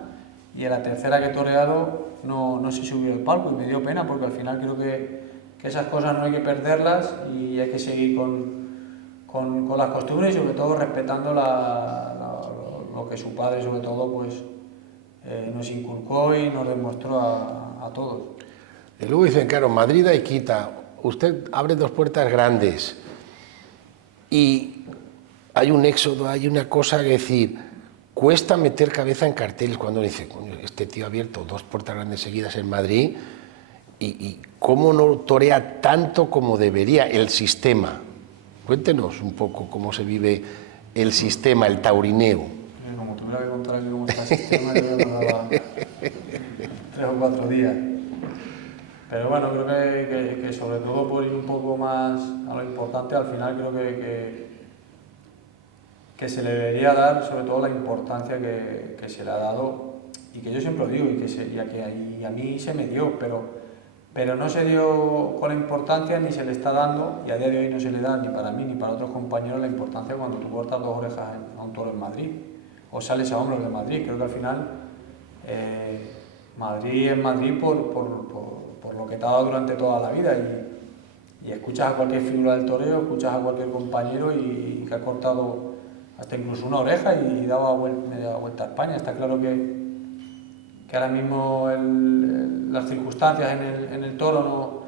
y en la tercera que he toreado no se subió al palco, y me dio pena, porque al final creo que esas cosas no hay que perderlas, y hay que seguir con las costumbres, y sobre todo respetando lo que su padre, sobre todo, pues nos inculcó y nos demostró a todos. Y luego dicen, claro, Madrid hay quita, usted abre 2 puertas grandes y hay un éxodo, hay una cosa que decir, cuesta meter cabeza en carteles cuando dice, coño, este tío ha abierto 2 puertas grandes seguidas en Madrid, y cómo no torea tanto como debería el sistema. Cuéntenos un poco cómo se vive el sistema, el taurineo? Como tuviera que contar aquí cómo está el sistema, yo me daba 3 o 4 días. Pero bueno, creo que sobre todo por ir un poco más a lo importante, al final creo que se le debería dar sobre todo la importancia que se le ha dado, y que yo siempre lo digo, y a mí se me dio, pero no se dio con la importancia, ni se le está dando, y a día de hoy no se le da ni para mí ni para otros compañeros la importancia cuando tú cortas 2 orejas a un toro en Madrid, o sales a hombros de Madrid. Creo que al final Madrid es Madrid por lo que te ha dado durante toda la vida, y escuchas a cualquier figura del toreo, escuchas a cualquier compañero y que ha cortado hasta incluso una oreja y daba media vuelta a España. Está claro que ahora mismo las circunstancias en el toro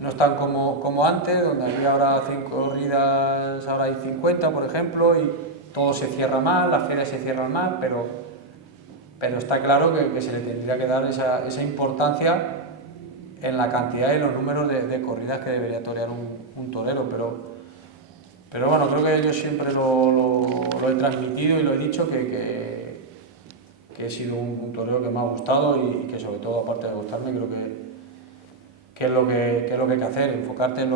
no están como antes, donde había ahora 5 corridas, ahora hay 50, por ejemplo, y todo se cierra mal, las ferias se cierran mal, pero está claro que se le tendría que dar esa importancia en la cantidad y los números de corridas que debería torear un torero, pero bueno, creo que yo siempre lo he transmitido y lo he dicho, que he sido un torero que me ha gustado, y que sobre todo, aparte de gustarme, creo que es lo que hay que hacer, enfocarte en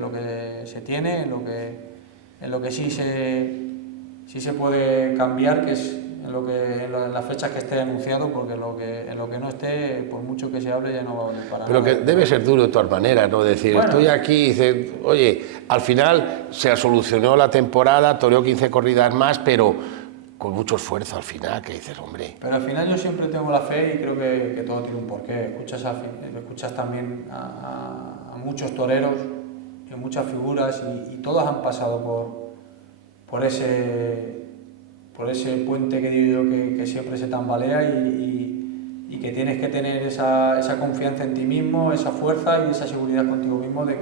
lo que se tiene, en lo que sí se puede cambiar, que es en las fechas que esté anunciado, porque en lo que no esté, por mucho que se hable, ya no va a valer para nada. Pero que debe ser duro de todas maneras, ¿no? Decir, bueno, estoy aquí y dices, oye, al final se solucionó la temporada, toreó 15 corridas más, pero con mucho esfuerzo al final, que dices, hombre. Pero al final yo siempre tengo la fe, y creo que todo tiene un porqué. Escuchas también a muchos toreros, y muchas figuras, y todos han pasado por ese puente que digo yo, que siempre se tambalea, y que tienes que tener esa confianza en ti mismo, esa fuerza y esa seguridad contigo mismo de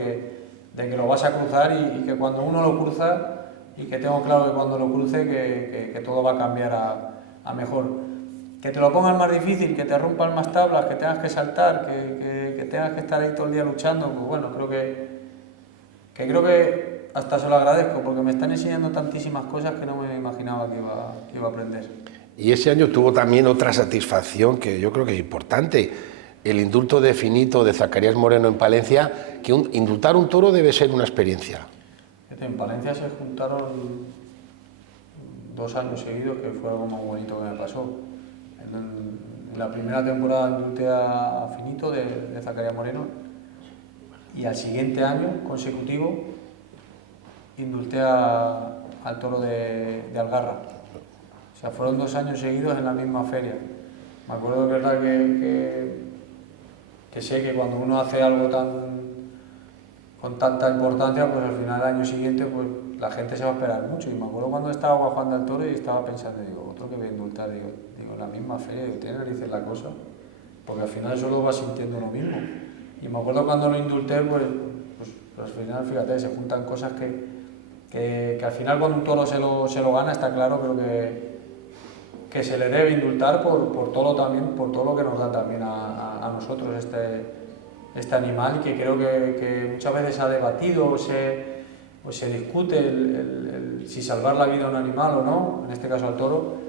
que lo vas a cruzar, y que cuando uno lo cruza, y que tengo claro que cuando lo cruce que todo va a cambiar a mejor. Que te lo pongan más difícil, que te rompan más tablas, que tengas que saltar, que tengas que estar ahí todo el día luchando, pues bueno, creo que hasta se lo agradezco, porque me están enseñando tantísimas cosas que no me imaginaba que iba a aprender. Y ese año tuvo también otra satisfacción que yo creo que es importante, el indulto de Finito de Zacarías Moreno en Palencia, que indultar un toro debe ser una experiencia. En Palencia se juntaron 2 años seguidos, que fue algo muy bonito que me pasó. En la primera temporada indulté a Finito de Zacarías Moreno, y al siguiente año consecutivo indulté al toro de Algarra. O sea, fueron 2 años seguidos en la misma feria. Me acuerdo de verdad que sé que cuando uno hace algo con tanta importancia, pues al final del año siguiente pues la gente se va a esperar mucho. Y me acuerdo cuando estaba bajando al toro y estaba pensando, digo, otro que voy a indultar, digo, en la misma feria, digo, tiene narices la cosa, porque al final solo vas sintiendo lo mismo. Y me acuerdo cuando lo indulté, pues al final, fíjate, se juntan cosas que al final cuando un toro se lo gana, está claro, creo que se le debe indultar por todo lo que nos da también a nosotros este animal, que creo que muchas veces se ha debatido o se discute si salvar la vida a un animal o no, en este caso al toro,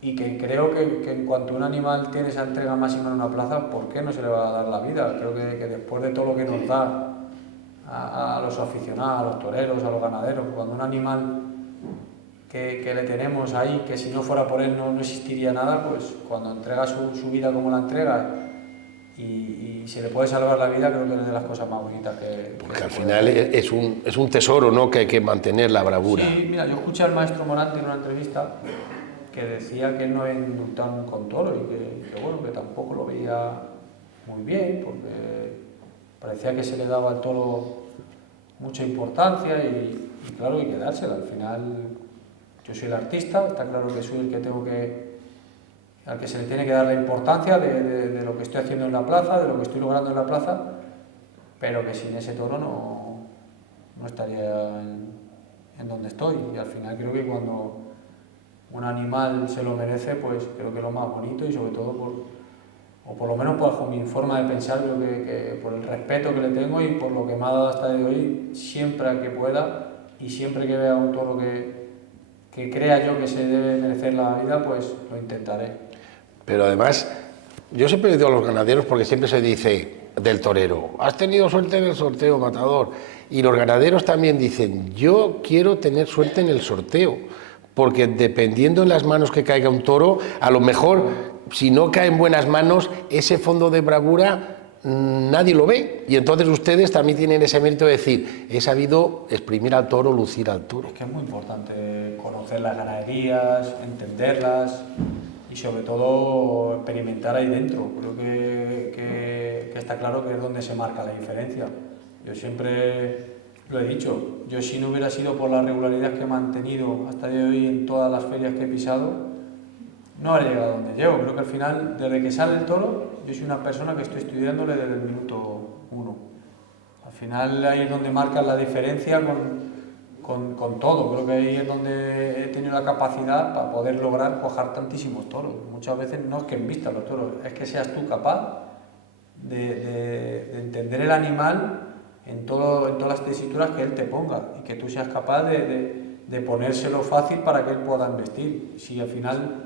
y que creo que en cuanto un animal tiene esa entrega máxima en una plaza, ¿por qué no se le va a dar la vida? Creo que después de todo lo que nos da a los aficionados, a los toreros, a los ganaderos, cuando un animal que le tenemos ahí, que si no fuera por él no existiría nada, pues cuando entrega su vida como la entrega, y se le puede salvar la vida, creo que es de las cosas más bonitas porque al final es un tesoro, ¿no?, que hay que mantener la bravura. Sí, mira, yo escuché al maestro Morante en una entrevista que decía que él no había indultado nunca un toro, y que bueno, que tampoco lo veía muy bien, porque parecía que se le daba al toro mucha importancia, y claro, hay que dársela. Al final yo soy el artista, está claro que soy el que al que se le tiene que dar la importancia de lo que estoy haciendo en la plaza, de lo que estoy logrando en la plaza, pero que sin ese toro no estaría en donde estoy. Y al final creo que cuando un animal se lo merece, pues creo que es lo más bonito, y sobre todo por lo menos por mi forma de pensar, creo que por el respeto que le tengo y por lo que me ha dado hasta de hoy, siempre que pueda y siempre que vea un toro que que crea yo que se debe merecer la vida, pues lo intentaré. Pero además, yo siempre digo a los ganaderos, porque siempre se dice del torero, has tenido suerte en el sorteo, matador, y los ganaderos también dicen, yo quiero tener suerte en el sorteo, porque dependiendo en las manos que caiga un toro, a lo mejor, si no cae en buenas manos, ese fondo de bravura nadie lo ve, y entonces ustedes también tienen ese mérito de decir, he sabido exprimir al toro, lucir al toro. Es que es muy importante conocer las ganaderías, entenderlas y sobre todo experimentar ahí dentro. Creo que está claro que es donde se marca la diferencia. Yo siempre lo he dicho, yo si no hubiera sido por la regularidad que he mantenido hasta el día de hoy en todas las ferias que he pisado, no habría llegado a donde llego. Creo que al final, desde que sale el toro, yo soy una persona que estoy estudiándole desde el minuto 1. Al final ahí es donde marcas la diferencia con todo. Creo que ahí es donde he tenido la capacidad para poder lograr cuajar tantísimos toros. Muchas veces no es que envistas los toros, es que seas tú capaz de entender el animal en todas las tesituras que él te ponga y que tú seas capaz de ponérselo fácil para que él pueda embestir. Si al final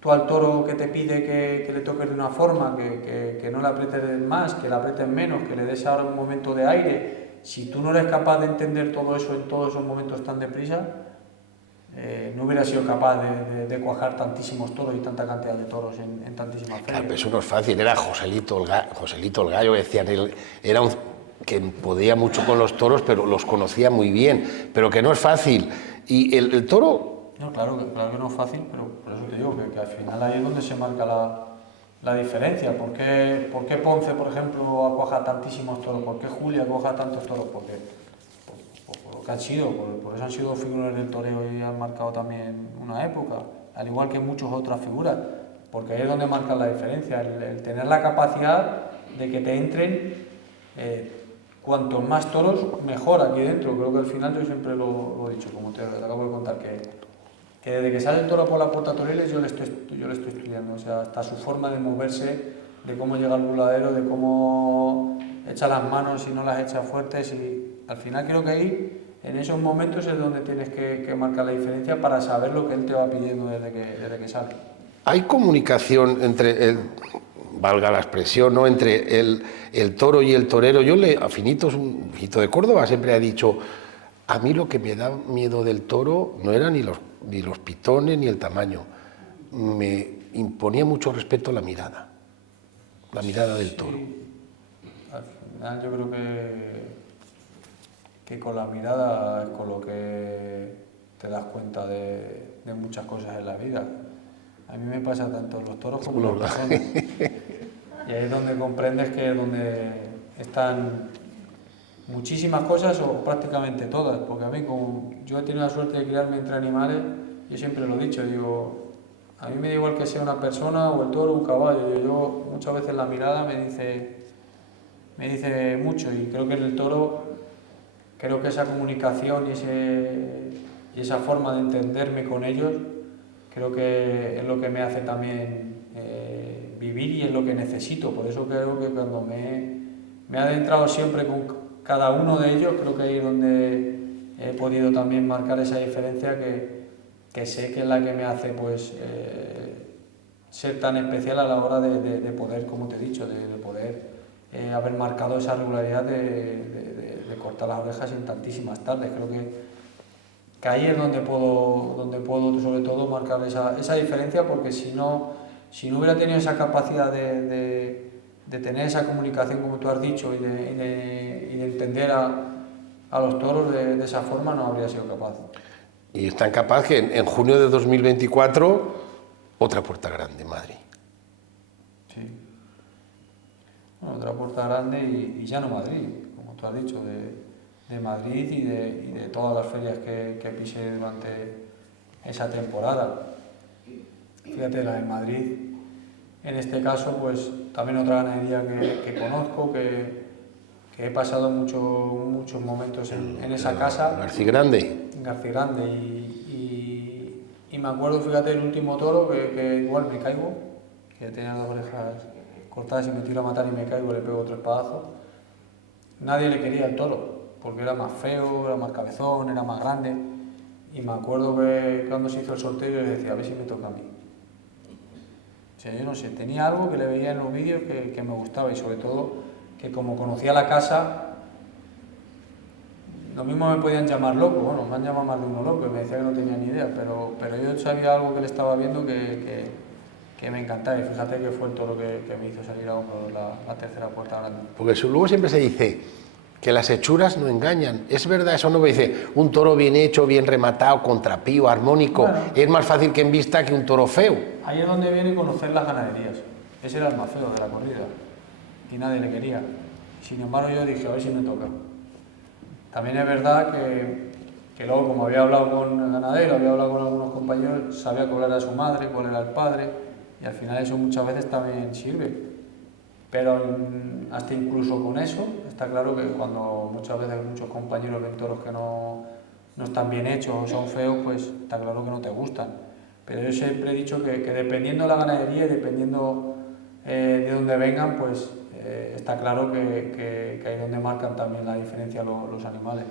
tú al toro que te pide que le toques de una forma, que no le aprietes más, que le aprietes menos, que le des ahora un momento de aire, si tú no eres capaz de entender todo eso en todos esos momentos tan deprisa, no hubiera sido capaz de cuajar tantísimos toros y tanta cantidad de toros en tantísimas ferias. Claro, pero eso no es fácil, era Joselito el Gallo, decían, era que podía mucho con los toros, pero los conocía muy bien, pero que no es fácil. Y el toro... No, claro que no es fácil, pero por eso te digo que al final ahí es donde se marca la diferencia. ¿Por qué Ponce, por ejemplo, cuaja tantísimos toros? ¿Por qué Julia cuaja tantos toros? Porque por lo que han sido, por eso han sido figuras del toreo y han marcado también una época, al igual que muchas otras figuras, porque ahí es donde marca la diferencia, el tener la capacidad de que te entren cuantos más toros, mejor aquí dentro. Creo que al final yo siempre lo he dicho, como te acabo de contar, que desde que sale el toro por la puerta Toriles yo le estoy estudiando, o sea, hasta su forma de moverse, de cómo llega al burladero, de cómo echa las manos y no las echa fuertes, y al final creo que ahí, en esos momentos es donde tienes que marcar la diferencia para saber lo que él te va pidiendo desde que sale. Hay comunicación entre valga la expresión, ¿no?, entre el toro y el torero. A Finitos, un Finito de Córdoba, siempre ha dicho, a mí lo que me da miedo del toro no era ni los pitones ni el tamaño, me imponía mucho respeto la mirada del toro. Sí. Al final yo creo que con la mirada es con lo que te das cuenta de muchas cosas en la vida. A mí me pasa tanto los toros como las personas. Y ahí es donde comprendes que es donde están muchísimas cosas o prácticamente todas, porque a mí, como yo he tenido la suerte de criarme entre animales, yo siempre lo he dicho, digo, a mí me da igual que sea una persona o el toro o un caballo, yo muchas veces la mirada me dice mucho, y creo que en el toro, creo que esa comunicación y esa forma de entenderme con ellos, creo que es lo que me hace también vivir y es lo que necesito. Por eso creo que cuando me he adentrado siempre con cada uno de ellos, creo que ahí es donde he podido también marcar esa diferencia que sé que es la que me hace pues ser tan especial a la hora de poder, como te he dicho, de poder haber marcado esa regularidad de cortar las orejas en tantísimas tardes. Creo que ahí es donde puedo sobre todo marcar esa diferencia, porque si no hubiera tenido esa capacidad de tener esa comunicación, como tú has dicho, y de entender a los toros de esa forma, no habría sido capaz. Y es tan capaz que en junio de 2024, otra puerta grande en Madrid. Sí. Bueno, otra puerta grande y ya no Madrid, como tú has dicho, de Madrid y de todas las ferias que pisé durante esa temporada. Fíjate, la de Madrid, en este caso, pues también otra ganadería que conozco, que he pasado muchos momentos en esa casa. Garcigrande. En Garcigrande, y me acuerdo, fíjate, el último toro que igual me caigo, que tenía las orejas cortadas y me tiro a matar y me caigo, le pego otro espadazo. Nadie le quería el toro, porque era más feo, era más cabezón, era más grande. Y me acuerdo que cuando se hizo el sorteo yo le decía, a ver si me toca a mí. O sea, yo no sé, tenía algo que le veía en los vídeos que me gustaba y sobre todo que como conocía la casa, lo mismo me podían llamar loco, bueno, me han llamado más de uno loco y me decía que no tenía ni idea, pero yo sabía algo que le estaba viendo que me encantaba y fíjate que fue el toro que me hizo salir a hombro la tercera puerta grande. Porque luego siempre se dice que las hechuras no engañan. ¿Es verdad eso? No me dice, un toro bien hecho, bien rematado, contrapío, armónico, bueno, es más fácil que en vista que un toro feo. Ahí es donde viene conocer las ganaderías. Ese era el más feo de la corrida y nadie le quería. Sin embargo yo dije, a ver si me toca. También es verdad que luego, como había hablado con el ganadero, había hablado con algunos compañeros, sabía cuál era su madre, cuál era el padre, y al final eso muchas veces también sirve. Pero hasta incluso con eso, está claro que cuando muchas veces muchos compañeros ven toros que no están bien hechos o son feos, pues está claro que no te gustan. Pero yo siempre he dicho que dependiendo de la ganadería y dependiendo de dónde vengan, pues está claro que ahí es donde marcan también la diferencia los animales.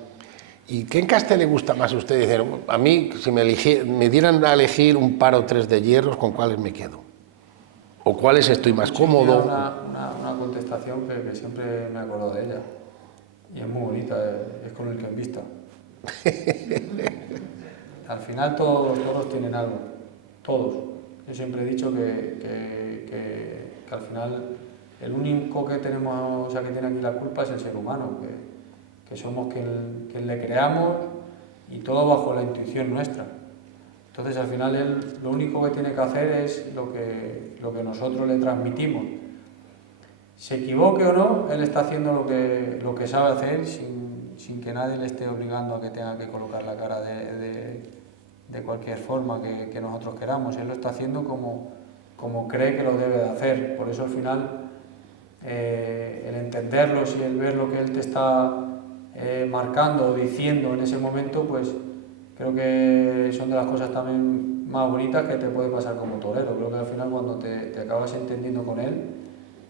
¿Y qué encaste le gusta más a usted? Dicen, a mí, si me dieran a elegir un par o tres de hierros, ¿con cuáles me quedo? ¿O cuáles estoy más cómodo? Una contestación que siempre me acuerdo de ella. Y es muy bonita, es con el que en vista. Al final todos los toros tienen algo, todos. Yo siempre he dicho que al final el único que tenemos, o sea, que tiene aquí la culpa es el ser humano, que somos quien le creamos y todo bajo la intuición nuestra. Entonces al final él lo único que tiene que hacer es lo que nosotros le transmitimos. Se equivoque o no, él está haciendo lo que sabe hacer sin que nadie le esté obligando a que tenga que colocar la cara de cualquier forma que nosotros queramos. Él lo está haciendo como cree que lo debe de hacer. Por eso al final el entenderlo y el ver lo que él te está marcando o diciendo en ese momento, pues creo que son de las cosas también más bonitas que te puede pasar como torero. Creo que al final cuando te acabas entendiendo con él,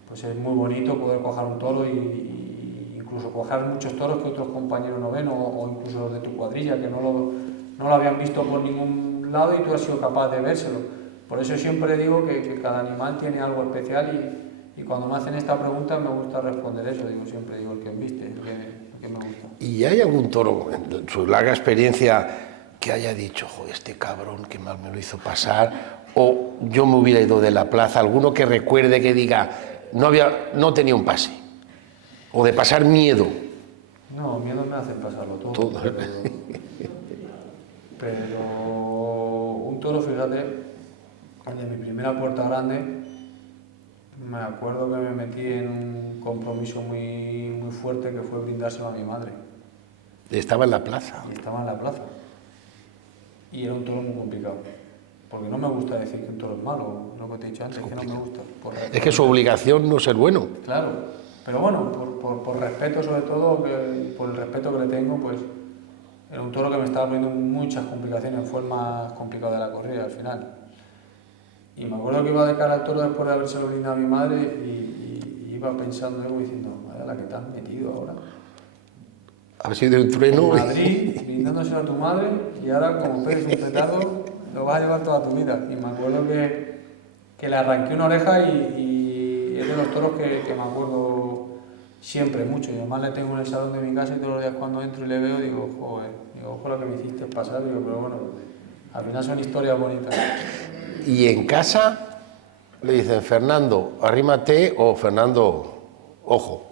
pues es muy bonito poder coger un toro y incluso coger muchos toros que otros compañeros no ven o incluso los de tu cuadrilla que no lo habían visto por ningún lado y tú has sido capaz de vérselo. Por eso siempre digo que cada animal tiene algo especial y cuando me hacen esta pregunta me gusta responder eso. Siempre digo el que embiste, el que me gusta. ¿Y hay algún toro en su larga experiencia que haya dicho, joder, este cabrón que mal me lo hizo pasar, o yo me hubiera ido de la plaza, alguno que recuerde que diga, no tenía un pase, o de pasar miedo? No, miedo me hacen pasarlo todo. Pero un toro, fíjate, de mi primera puerta grande, me acuerdo que me metí en un compromiso muy, muy fuerte que fue brindárselo a mi madre. Estaba en la plaza. Y estaba en la plaza. Y era un toro muy complicado. Porque no me gusta decir que un toro es malo, lo que te he dicho antes, es que no me gusta. Es que su obligación no es ser bueno. Claro, pero bueno, por respeto sobre todo, por el respeto que le tengo, pues era un toro que me estaba poniendo muchas complicaciones, fue el más complicado de la corrida al final. Y me acuerdo que iba de cara al toro después de habérselo brindado a mi madre y iba pensando algo diciendo, vaya la que te has metido ahora. Ha sido un trueno. En Madrid, brindándoselo a tu madre y ahora como pegues un petardo lo vas a llevar toda tu vida. Y me acuerdo que le arranqué una oreja y es de los toros que me acuerdo siempre mucho. Y además le tengo en el salón de mi casa y todos los días cuando entro y le veo digo, joder, ojo lo que me hiciste pasar, pero bueno, al final son historias bonitas. Y en casa le dicen, Fernando, arrímate, o Fernando, ojo.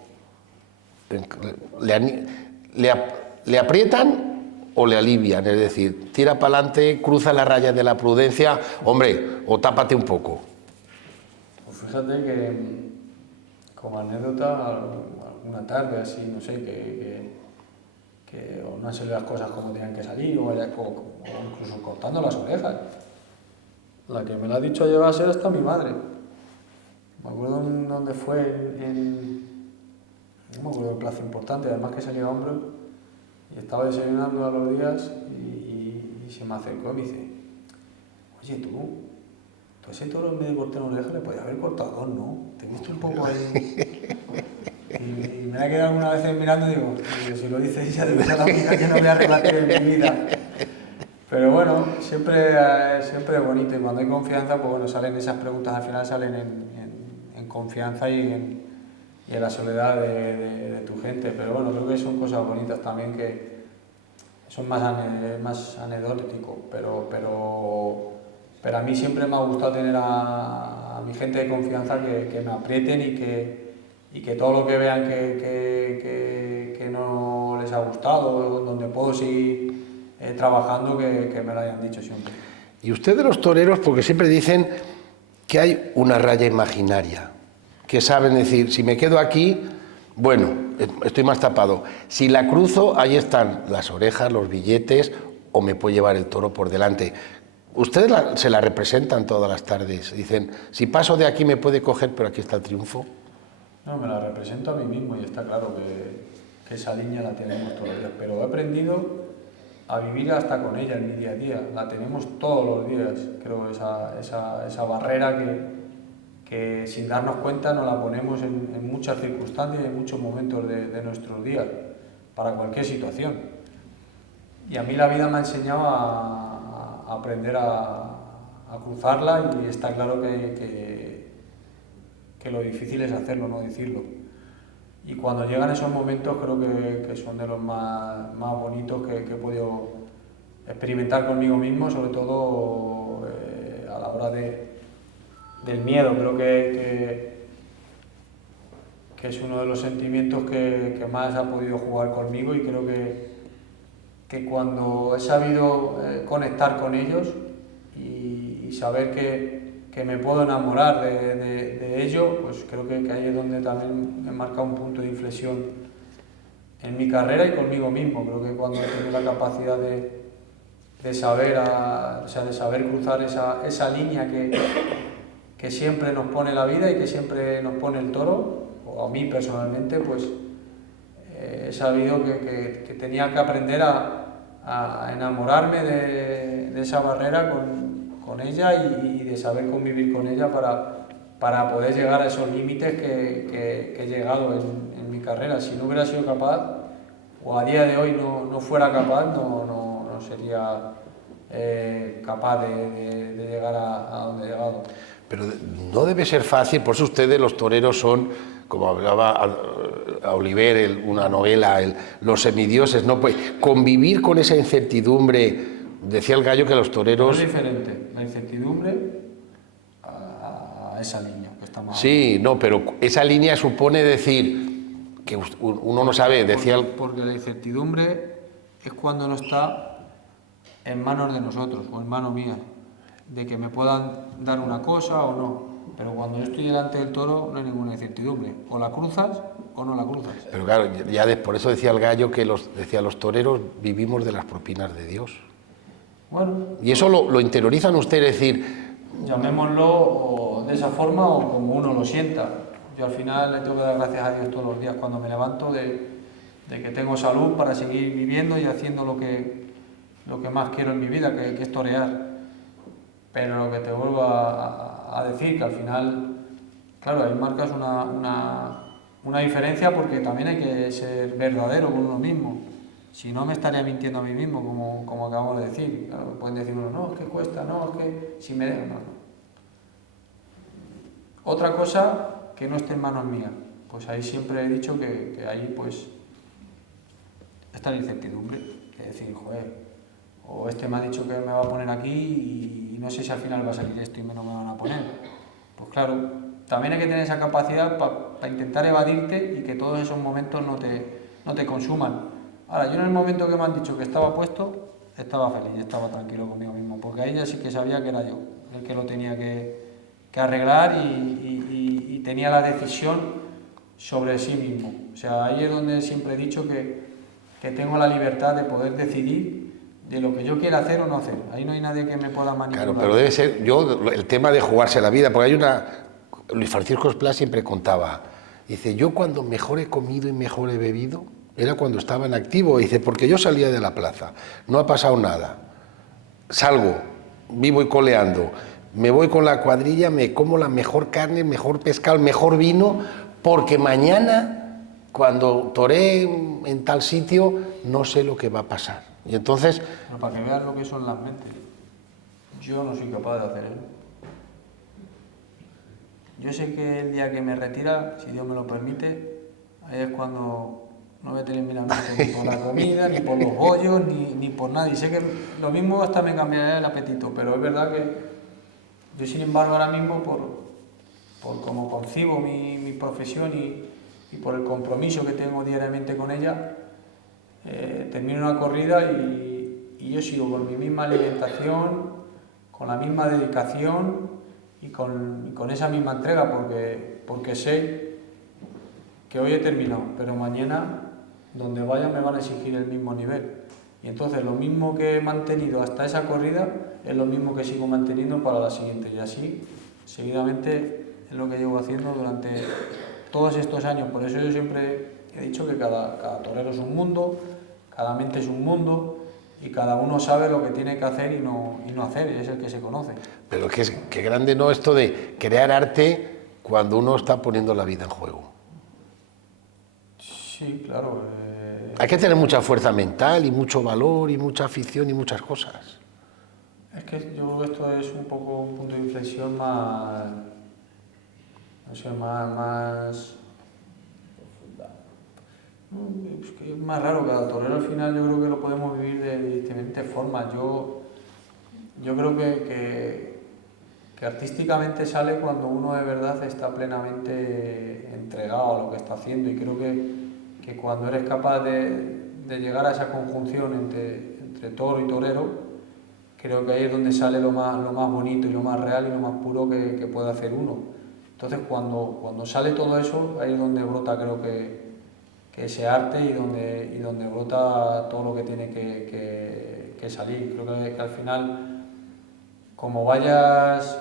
Le aprietan o le alivian, es decir, tira para adelante, cruza la raya de la prudencia, hombre, o tápate un poco. Pues fíjate que, como anécdota, alguna tarde así, no sé, que o no han salido las cosas como tenían que salir, o incluso cortando las orejas. La que me lo ha dicho llevar a ser hasta mi madre. Me acuerdo en dónde fue, no me acuerdo, un plazo importante, además que salía hombre, y estaba desayunando a los días y se me acercó y me dice, oye tú ese toro en vez de cortar una oreja le podías haber cortado dos, ¿no? Te he visto un poco ahí. Y me ha quedado alguna vez mirando y digo, si lo dice ella debe ser la única que no voy a rebatir en mi vida. Pero bueno, siempre es bonito, y cuando hay confianza, pues bueno, salen esas preguntas, al final salen en confianza y en la soledad de tu gente. Pero bueno, creo que son cosas bonitas también, que son más anecdóticos, pero a mí siempre me ha gustado tener a mi gente de confianza que me aprieten y que todo lo que vean que no les ha gustado, donde puedo seguir trabajando, que me lo hayan dicho siempre. Y usted de los toreros, porque siempre dicen que hay una raya imaginaria, que saben decir, si me quedo aquí, bueno, estoy más tapado. Si la cruzo, ahí están las orejas, los billetes, o me puede llevar el toro por delante. Ustedes se la representan todas las tardes. Dicen, si paso de aquí me puede coger, pero aquí está el triunfo. No, me la represento a mí mismo, y está claro que esa línea la tenemos todos los días. Pero he aprendido a vivir hasta con ella en mi día a día. La tenemos todos los días, creo, esa barrera que sin darnos cuenta nos la ponemos en muchas circunstancias y en muchos momentos de nuestros días, para cualquier situación. Y a mí la vida me ha enseñado a aprender a cruzarla, y está claro que lo difícil es hacerlo, no decirlo. Y cuando llegan esos momentos, creo que son de los más bonitos que he podido experimentar conmigo mismo, sobre todo a la hora del miedo. Creo que es uno de los sentimientos que más ha podido jugar conmigo, y creo que cuando he sabido conectar con ellos y saber que me puedo enamorar de ello, pues creo que ahí es donde también he marcado un punto de inflexión en mi carrera y conmigo mismo. Creo que cuando he tenido la capacidad de saber cruzar esa línea que siempre nos pone la vida y que siempre nos pone el toro, o a mí personalmente, pues he sabido que tenía que aprender a enamorarme de esa barrera con ella, y de saber convivir con ella para poder llegar a esos límites que he llegado en mi carrera. Si no hubiera sido capaz, o a día de hoy no fuera capaz, no sería capaz de llegar a donde he llegado. Pero no debe ser fácil, por eso ustedes, los toreros, son, como hablaba a Oliver, una novela, los semidioses, ¿no? Pues convivir con esa incertidumbre. Decía el Gallo que los toreros... Es diferente la incertidumbre a esa línea que estamos... Sí, no, pero esa línea supone decir que uno no sabe, decía... Porque la incertidumbre es cuando no está en manos de nosotros, o en manos mías, de que me puedan dar una cosa o no. Pero cuando yo estoy delante del toro no hay ninguna incertidumbre. O la cruzas o no la cruzas. Pero claro, por eso decía el Gallo que los toreros vivimos de las propinas de Dios. Bueno, y eso lo interiorizan ustedes, es decir... Llamémoslo de esa forma o como uno lo sienta. Yo al final le tengo que dar gracias a Dios todos los días cuando me levanto de que tengo salud para seguir viviendo y haciendo lo que más quiero en mi vida, que es torear. Pero lo que te vuelvo a decir, que al final, claro, ahí marcas una diferencia, porque también hay que ser verdadero con uno mismo. Si no, me estaría mintiendo a mí mismo, como acabamos de decir. Claro, pueden decir uno, no, es que cuesta, no, es que si me dejan, no. Otra cosa que no esté en manos mías, pues ahí siempre he dicho que ahí pues está la incertidumbre, es decir, joder, o este me ha dicho que me va a poner aquí y no sé si al final va a salir esto y no me van a poner. Pues claro, también hay que tener esa capacidad para intentar evadirte y que todos esos momentos no te consuman. Ahora, yo en el momento que me han dicho que estaba puesto, estaba feliz, estaba tranquilo conmigo mismo, porque ahí ya sí que sabía que era yo el que lo tenía que arreglar y tenía la decisión sobre sí mismo. O sea, ahí es donde siempre he dicho que tengo la libertad de poder decidir de lo que yo quiera hacer o no hacer. Ahí no hay nadie que me pueda manipular. Claro, pero debe ser, el tema de jugarse la vida, porque Luis Francisco Esplá siempre contaba, dice, yo cuando mejor he comido y mejor he bebido, era cuando estaba en activo, dice, porque yo salía de la plaza, no ha pasado nada, salgo, vivo y coleando, me voy con la cuadrilla, me como la mejor carne, el mejor pescado, el mejor vino, porque mañana, cuando toré en tal sitio, no sé lo que va a pasar. Y entonces, Pero para que veas lo que son las mentes, yo no soy capaz de hacer eso. Yo sé que el día que me retira, si Dios me lo permite, ahí es cuando no voy a tener miramiento ni por la comida, ni por los bollos, ni por nada. Y sé que lo mismo hasta me cambiará el apetito, pero es verdad que yo, sin embargo, ahora mismo, por cómo concibo mi profesión y por el compromiso que tengo diariamente con ella, termino una corrida y yo sigo con mi misma alimentación, con la misma dedicación y con esa misma entrega, porque sé que hoy he terminado, pero mañana, donde vaya, me van a exigir el mismo nivel. Y entonces lo mismo que he mantenido hasta esa corrida es lo mismo que sigo manteniendo para la siguiente. Y así, seguidamente, es lo que llevo haciendo durante todos estos años. Por eso yo siempre he dicho que cada torero es un mundo, cada mente es un mundo, y cada uno sabe lo que tiene que hacer y no hacer, y es el que se conoce. pero qué grande, ¿no?, esto de crear arte cuando uno está poniendo la vida en juego. Sí, claro. Hay que tener mucha fuerza mental y mucho valor y mucha afición y muchas cosas. Es que yo creo que esto es un poco un punto de inflexión más, no sé, más es que es más raro. Cada torero al final yo creo que lo podemos vivir de diferentes formas. Yo creo que artísticamente sale cuando uno de verdad está plenamente entregado a lo que está haciendo, y creo que cuando eres capaz de llegar a esa conjunción entre toro y torero, creo que ahí es donde sale lo más bonito y lo más real y lo más puro que puede hacer uno. Entonces cuando sale todo eso, ahí es donde brota, creo que ese arte, y donde brota todo lo que tiene que salir. Creo que al final, como vayas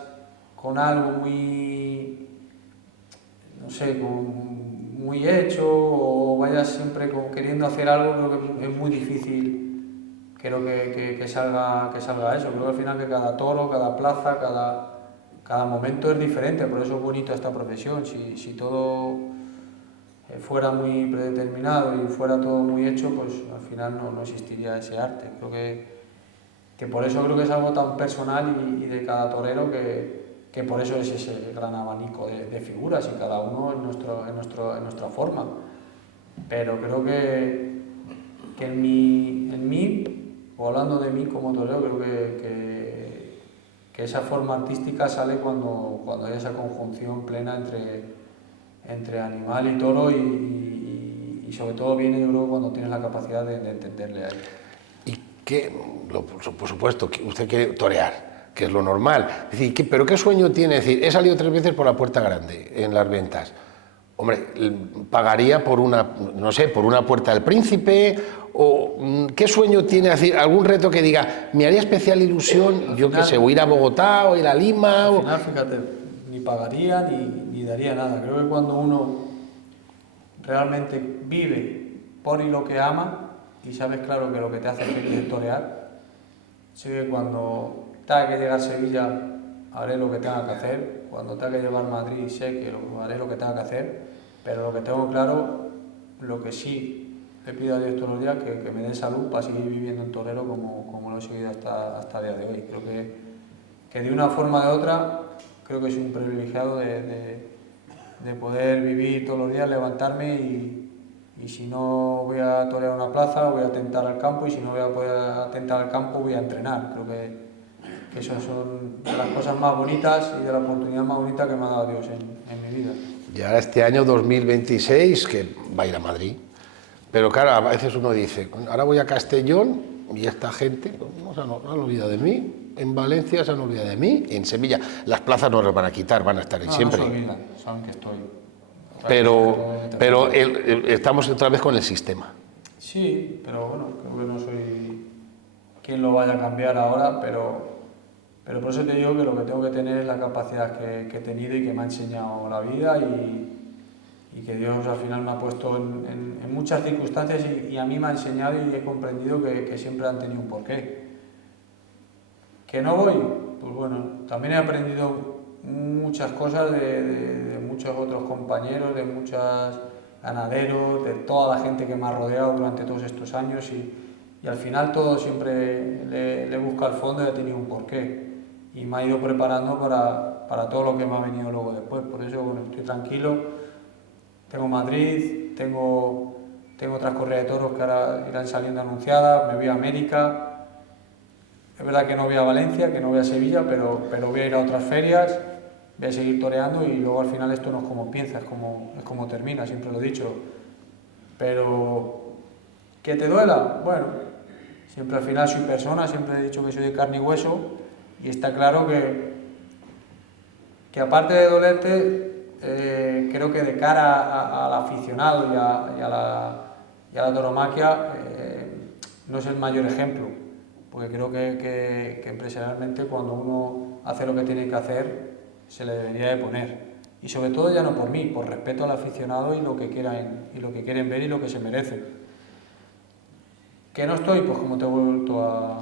con algo muy, no sé, muy hecho, o vayas siempre queriendo hacer algo, creo que es muy difícil, creo que salga eso. Creo que al final que cada toro, cada plaza, cada momento es diferente. Por eso es bonito esta profesión. Si todo fuera muy predeterminado y fuera todo muy hecho, pues al final no existiría ese arte. Creo que por eso creo que es algo tan personal y de cada torero, que por eso es ese gran abanico de figuras, y cada uno en nuestra forma. Pero creo que en mí, o hablando de mí como torero, creo que esa forma artística sale cuando hay esa conjunción plena entre animal y toro, y sobre todo viene, yo creo, cuando tienes la capacidad de entenderle a él. Y que, por supuesto, que usted quiere torear, que es lo normal. Es decir, ¿pero qué sueño tiene? Es decir, he salido 3 veces por la puerta grande en las ventas. Hombre, pagaría por una puerta del Príncipe, o ¿qué sueño tiene? Es decir, algún reto que diga, me haría especial ilusión, yo qué sé, o ir a Bogotá, o ir a Lima. Al final, fíjate, ni pagaría ni daría nada. Creo que cuando uno realmente vive por y lo que ama, y sabes claro que lo que te hace feliz es torear, sé que cuando tenga que llegar a Sevilla haré lo que tenga que hacer, cuando tenga que llevar a Madrid sé que haré lo que tenga que hacer, pero lo que tengo claro, lo que sí le pido a Dios todos los días, que me dé salud para seguir viviendo en torero como lo he seguido hasta el día de hoy. Creo que de una forma o de otra, creo que soy un privilegiado de poder vivir todos los días, levantarme, y si no voy a torear una plaza, voy a tentar al campo, y si no voy a poder tentar al campo, voy a entrenar. Creo que esas son de las cosas más bonitas y de la oportunidad más bonita que me ha dado Dios en mi vida. Y ahora este año 2026, que va a ir a Madrid, pero claro, a veces uno dice, ahora voy a Castellón y esta gente no se han olvidado de mí, en Valencia se han olvidado de mí, en Sevilla las plazas no las van a quitar, van a estar ahí siempre. No se olvidan, saben que estoy. Pero estamos otra vez con el sistema. Sí, pero bueno, creo que no soy quien lo vaya a cambiar ahora, pero por eso te digo que lo que tengo que tener es la capacidad que he tenido y que me ha enseñado la vida, y que Dios al final me ha puesto en muchas circunstancias, y a mí me ha enseñado, y he comprendido que siempre han tenido un porqué. ¿Que no voy? Pues bueno, también he aprendido muchas cosas de muchos otros compañeros, de muchos ganaderos, de toda la gente que me ha rodeado durante todos estos años, y al final todo siempre le busca al fondo y ha tenido un porqué. Y me ha ido preparando para todo lo que me ha venido luego después. Por eso, bueno, estoy tranquilo. Tengo Madrid, tengo otras corridas de toros que ahora irán saliendo anunciadas, me voy a América. Es verdad que no voy a Valencia, que no voy a Sevilla, pero voy a ir a otras ferias, voy a seguir toreando y luego al final esto no es como empieza, es como termina, siempre lo he dicho. Pero, ¿que te duela? Bueno, siempre al final soy persona, siempre he dicho que soy de carne y hueso y está claro que aparte de dolerte, creo que de cara al aficionado y a la tauromaquia no es el mayor ejemplo, porque creo que empresarialmente cuando uno hace lo que tiene que hacer se le debería de poner, y sobre todo ya no por mí, por respeto al aficionado y lo que quieren ver y lo que se merecen. ¿Que no estoy? Pues como te he vuelto a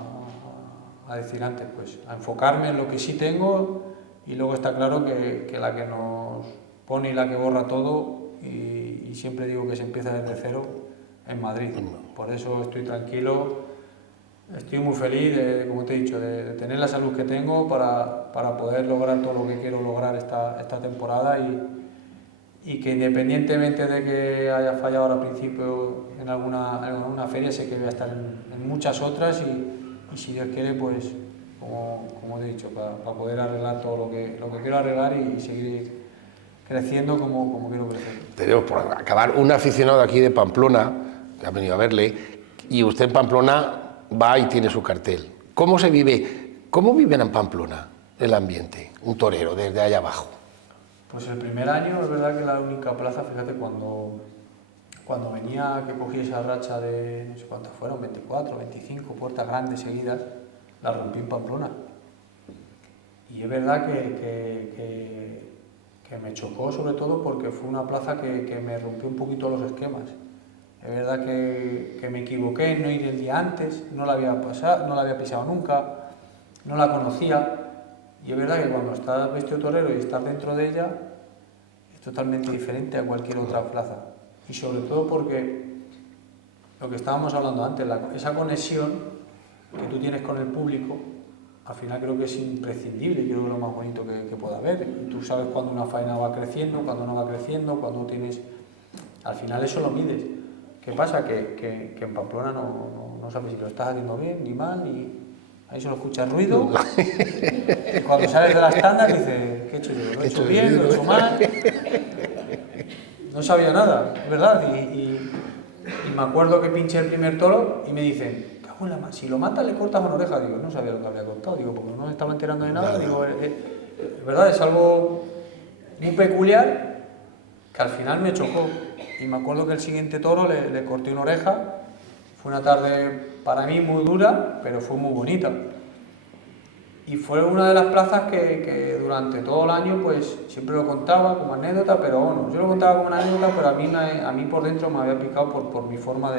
decir antes, pues a enfocarme en lo que sí tengo, y luego está claro que la que nos pone y la que borra todo, y siempre digo que se empieza desde cero, en Madrid. Por eso estoy tranquilo, estoy muy feliz, como te he dicho, de tener la salud que tengo para poder lograr todo lo que quiero lograr esta temporada, y que independientemente de que haya fallado ahora al principio en alguna feria, sé que voy a estar en muchas otras, y si Dios quiere, pues como te he dicho, para poder arreglar todo lo que quiero arreglar y seguir creciendo como quiero crecer. Tenemos por acabar un aficionado aquí de Pamplona, que ha venido a verle, y usted en Pamplona va y tiene su cartel. ¿Cómo se vive? ¿Cómo viven en Pamplona el ambiente, un torero desde allá abajo? Pues el primer año es verdad que la única plaza, fíjate, cuando venía, que cogí esa racha de, no sé cuántas fueron, 24, 25 puertas grandes seguidas, la rompí en Pamplona. Y es verdad que me chocó, sobre todo porque fue una plaza que me rompió un poquito los esquemas. Es verdad que me equivoqué en no ir el día antes, no la había pisado nunca, no la conocía. Y es verdad que cuando estás vestido torero y estás dentro de ella, es totalmente diferente a cualquier otra plaza. Y sobre todo porque lo que estábamos hablando antes, esa conexión que tú tienes con el público, al final creo que es imprescindible, y creo que es lo más bonito que pueda haber. Y tú sabes cuando una faena va creciendo, cuando no va creciendo, cuando tienes... Al final eso lo mides. ¿Qué pasa? Que en Pamplona no sabes si lo estás haciendo bien, ni mal, ni... Ahí solo escuchas ruido. Y cuando sales de las tandas dices, ¿qué he hecho yo? ¿Lo he hecho bien? ¿Lo he hecho mal? No sabía nada, es verdad. Y me acuerdo que pinché el primer toro y me dicen, cago en la mano, si lo matas le cortas una oreja. Digo, no sabía lo que había cortado, digo, porque no me estaba enterando de nada. Digo, es verdad, es algo muy peculiar que al final me chocó. Y me acuerdo que el siguiente toro le corté una oreja. Fue una tarde para mí muy dura, pero fue muy bonita. Y fue una de las plazas que durante todo el año pues siempre lo contaba como anécdota, pero bueno, yo lo contaba como una anécdota, pero a mí por dentro me había picado por mi forma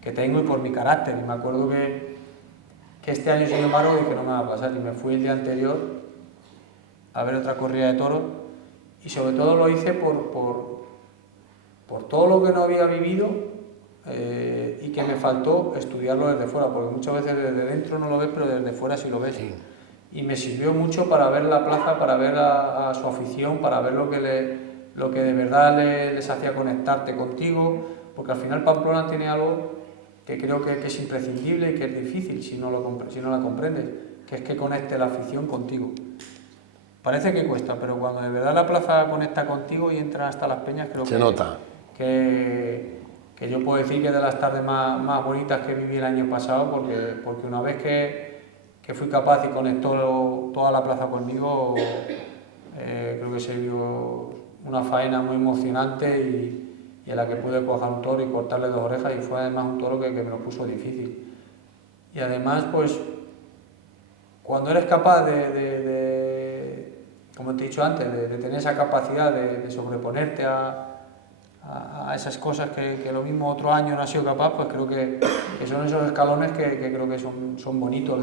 que tengo y por mi carácter. Y me acuerdo que este año, sin embargo, dije no me va a pasar, y me fui el día anterior a ver otra corrida de toros, y sobre todo lo hice por todo lo que no había vivido. Y que me faltó estudiarlo desde fuera, porque muchas veces desde dentro no lo ves, pero desde fuera sí lo ves. Sí. Y me sirvió mucho para ver la plaza, para ver a su afición, para ver lo que de verdad les hacía conectarte contigo, porque al final Pamplona tiene algo que creo que es imprescindible y que es difícil si no la comprendes, que es que conecte la afición contigo. Parece que cuesta, pero cuando de verdad la plaza conecta contigo y entra hasta las peñas, creo Se nota. Que yo puedo decir que es de las tardes más bonitas que viví el año pasado, porque una vez que fui capaz y conectó toda la plaza conmigo, creo que se vio una faena muy emocionante y en la que pude coger un toro y cortarle 2 orejas, y fue además un toro que me lo puso difícil. Y además, pues, cuando eres capaz como te he dicho antes, de tener esa capacidad de sobreponerte a esas cosas que lo mismo otro año no ha sido capaz, pues creo que son esos escalones que creo que son bonitos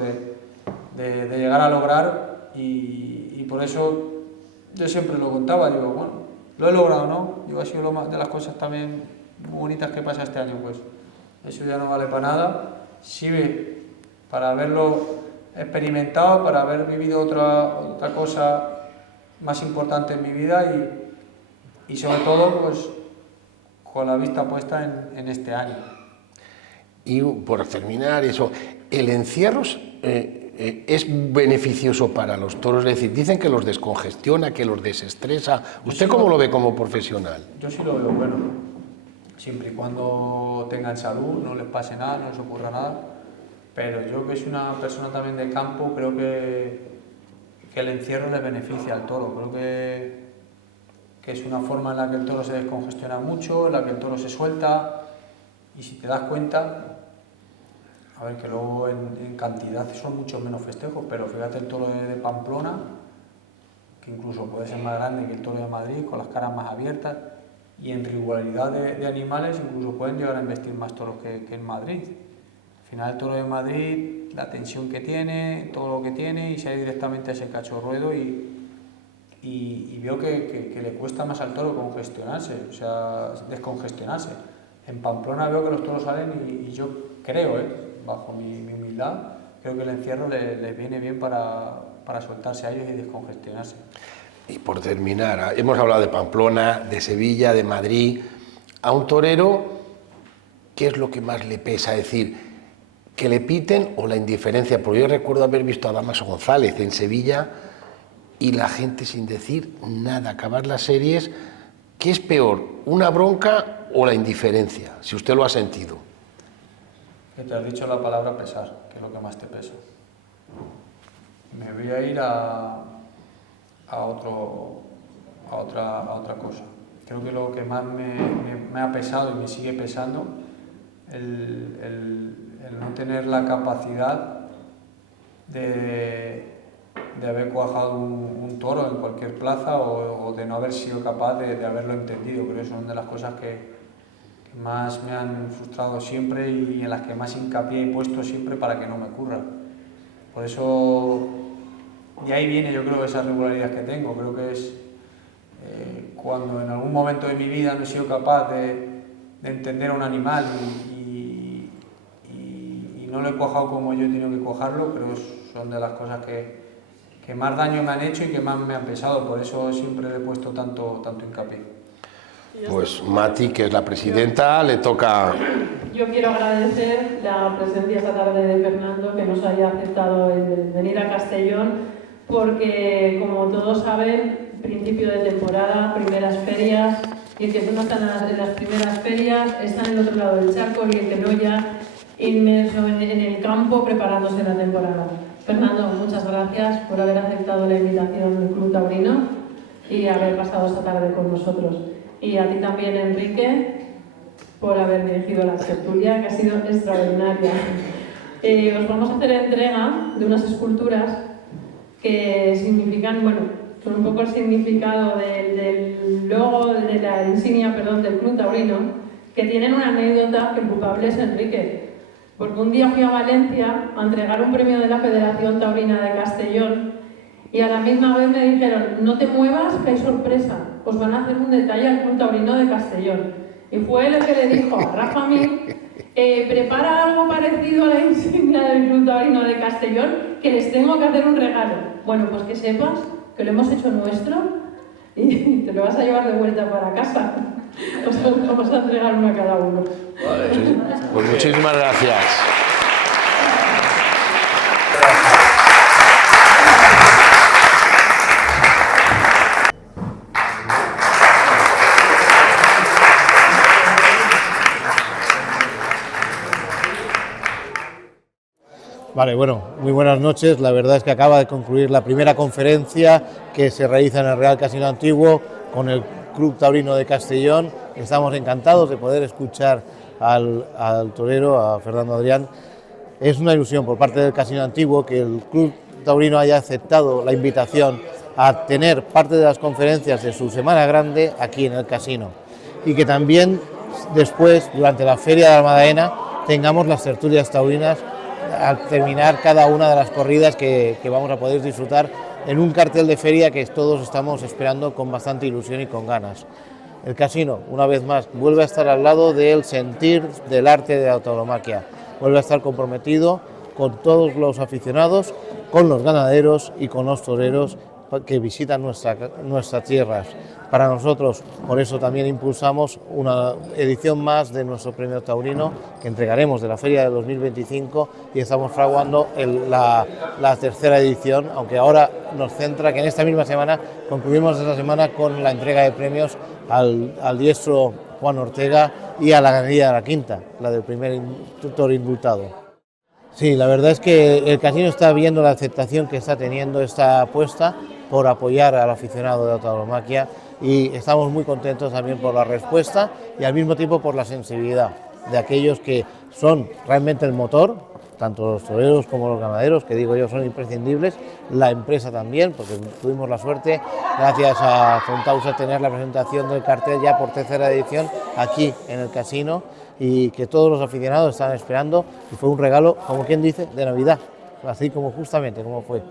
de llegar a lograr, y por eso yo siempre lo contaba, digo, bueno, lo he logrado, ¿no? Digo, ha sido de las cosas también muy bonitas que pasa este año, pues eso ya no vale para nada. Sirve para haberlo experimentado, para haber vivido otra cosa más importante en mi vida y sobre todo pues con la vista puesta en este año. Y por terminar eso, ¿el encierro es beneficioso para los toros? Es decir, dicen que los descongestiona, que los desestresa. ¿Usted cómo lo ve como profesional? Yo sí lo veo bueno, siempre y cuando tengan salud, no les pase nada, no les ocurra nada, pero yo que soy una persona también de campo, creo que el encierro le beneficia al toro. Creo que es una forma en la que el toro se descongestiona mucho, en la que el toro se suelta, y si te das cuenta, a ver, que luego en cantidad son muchos menos festejos, pero fíjate el toro de Pamplona, que incluso puede ser más grande que el toro de Madrid, con las caras más abiertas, y en regularidad de animales incluso pueden llegar a embestir más toros que en Madrid. Al final el toro de Madrid, la tensión que tiene, todo lo que tiene, y se ha ido directamente a ese cacho ruedo y veo que le cuesta más al toro congestionarse, o sea, descongestionarse. En Pamplona veo que los toros salen y yo creo, bajo mi humildad, creo que el encierro les viene bien para soltarse a ellos y descongestionarse. Y por terminar, hemos hablado de Pamplona, de Sevilla, de Madrid. A un torero, ¿qué es lo que más le pesa? Es decir, que le piten o la indiferencia. Porque yo recuerdo haber visto a Dámaso González en Sevilla y la gente sin decir nada, acabar las series. ¿Qué es peor, una bronca o la indiferencia? Si usted lo ha sentido. Que te has dicho la palabra pesar, que es lo que más te pesa. Me voy a ir a otra cosa. Creo que lo que más me ha pesado y me sigue pesando, el no tener la capacidad de haber cuajado un toro en cualquier plaza o de no haber sido capaz de haberlo entendido. Creo que son de las cosas que más me han frustrado siempre y en las que más hincapié he puesto siempre para que no me ocurra. Por eso, y ahí viene yo creo esa regularidad que tengo. Creo que es cuando en algún momento de mi vida no he sido capaz de entender a un animal y no lo he cuajado como yo he tenido que cuajarlo, creo que son de las cosas que más daño me han hecho y que más me han pesado. Por eso siempre le he puesto tanto hincapié. Pues Mati, que es la presidenta, le toca... Yo quiero agradecer la presencia esta tarde de Fernando, que nos haya aceptado el venir a Castellón, porque como todos saben, principio de temporada, primeras ferias, y el que no está en las primeras ferias está en el otro lado del charco y el que no ya inmerso en el campo preparándose la temporada. Fernando, muchas gracias por haber aceptado la invitación del Club Taurino y haber pasado esta tarde con nosotros. Y a ti también, Enrique, por haber dirigido la tertulia, que ha sido extraordinaria. Os vamos a hacer entrega de unas esculturas que significan, bueno, son un poco el significado del logo, de la insignia, perdón, del Club Taurino, que tienen una anécdota que el culpable es Enrique. Porque un día fui a Valencia a entregar un premio de la Federación Taurina de Castellón y a la misma vez me dijeron, no te muevas, que hay sorpresa, os van a hacer un detalle al Club Taurino de Castellón. Y fue él el que le dijo a Rafa Mir, prepara algo parecido a la insignia del Club Taurino de Castellón, que les tengo que hacer un regalo. Bueno, pues que sepas que lo hemos hecho nuestro y te lo vas a llevar de vuelta para casa. Os vamos a entregar uno a cada uno. Vale, pues muchísimas gracias. Vale, bueno, muy buenas noches. La verdad es que acaba de concluir la primera conferencia que se realiza en el Real Casino Antiguo con el Club Taurino de Castellón. Estamos encantados de poder escuchar al torero, a Fernando Adrián. Es una ilusión por parte del Casino Antiguo que el Club Taurino haya aceptado la invitación a tener parte de las conferencias de su Semana Grande aquí en el casino y que también después, durante la Feria de Almadaena, tengamos las tertulias taurinas al terminar cada una de las corridas que vamos a poder disfrutar en un cartel de feria que todos estamos esperando con bastante ilusión y con ganas. El casino, una vez más, vuelve a estar al lado del sentir del arte de la tauromaquia, vuelve a estar comprometido con todos los aficionados, con los ganaderos y con los toreros que visitan nuestras tierras. Para nosotros, por eso también impulsamos una edición más de nuestro premio taurino que entregaremos de la feria de 2025 y estamos fraguando la tercera edición, aunque ahora nos centra que en esta misma semana concluimos esta semana con la entrega de premios al diestro Juan Ortega y a la ganadería de la Quinta, la del primer toro indultado. Sí, la verdad es que el casino está viendo la aceptación que está teniendo esta apuesta por apoyar al aficionado de la tauromaquia y estamos muy contentos también por la respuesta y al mismo tiempo por la sensibilidad de aquellos que son realmente el motor, tanto los toreros como los ganaderos, que digo yo son imprescindibles, la empresa también, porque tuvimos la suerte, gracias a Fontausa, tener la presentación del cartel ya por tercera edición aquí en el casino y que todos los aficionados estaban esperando y fue un regalo, como quien dice, de Navidad, así como justamente como fue.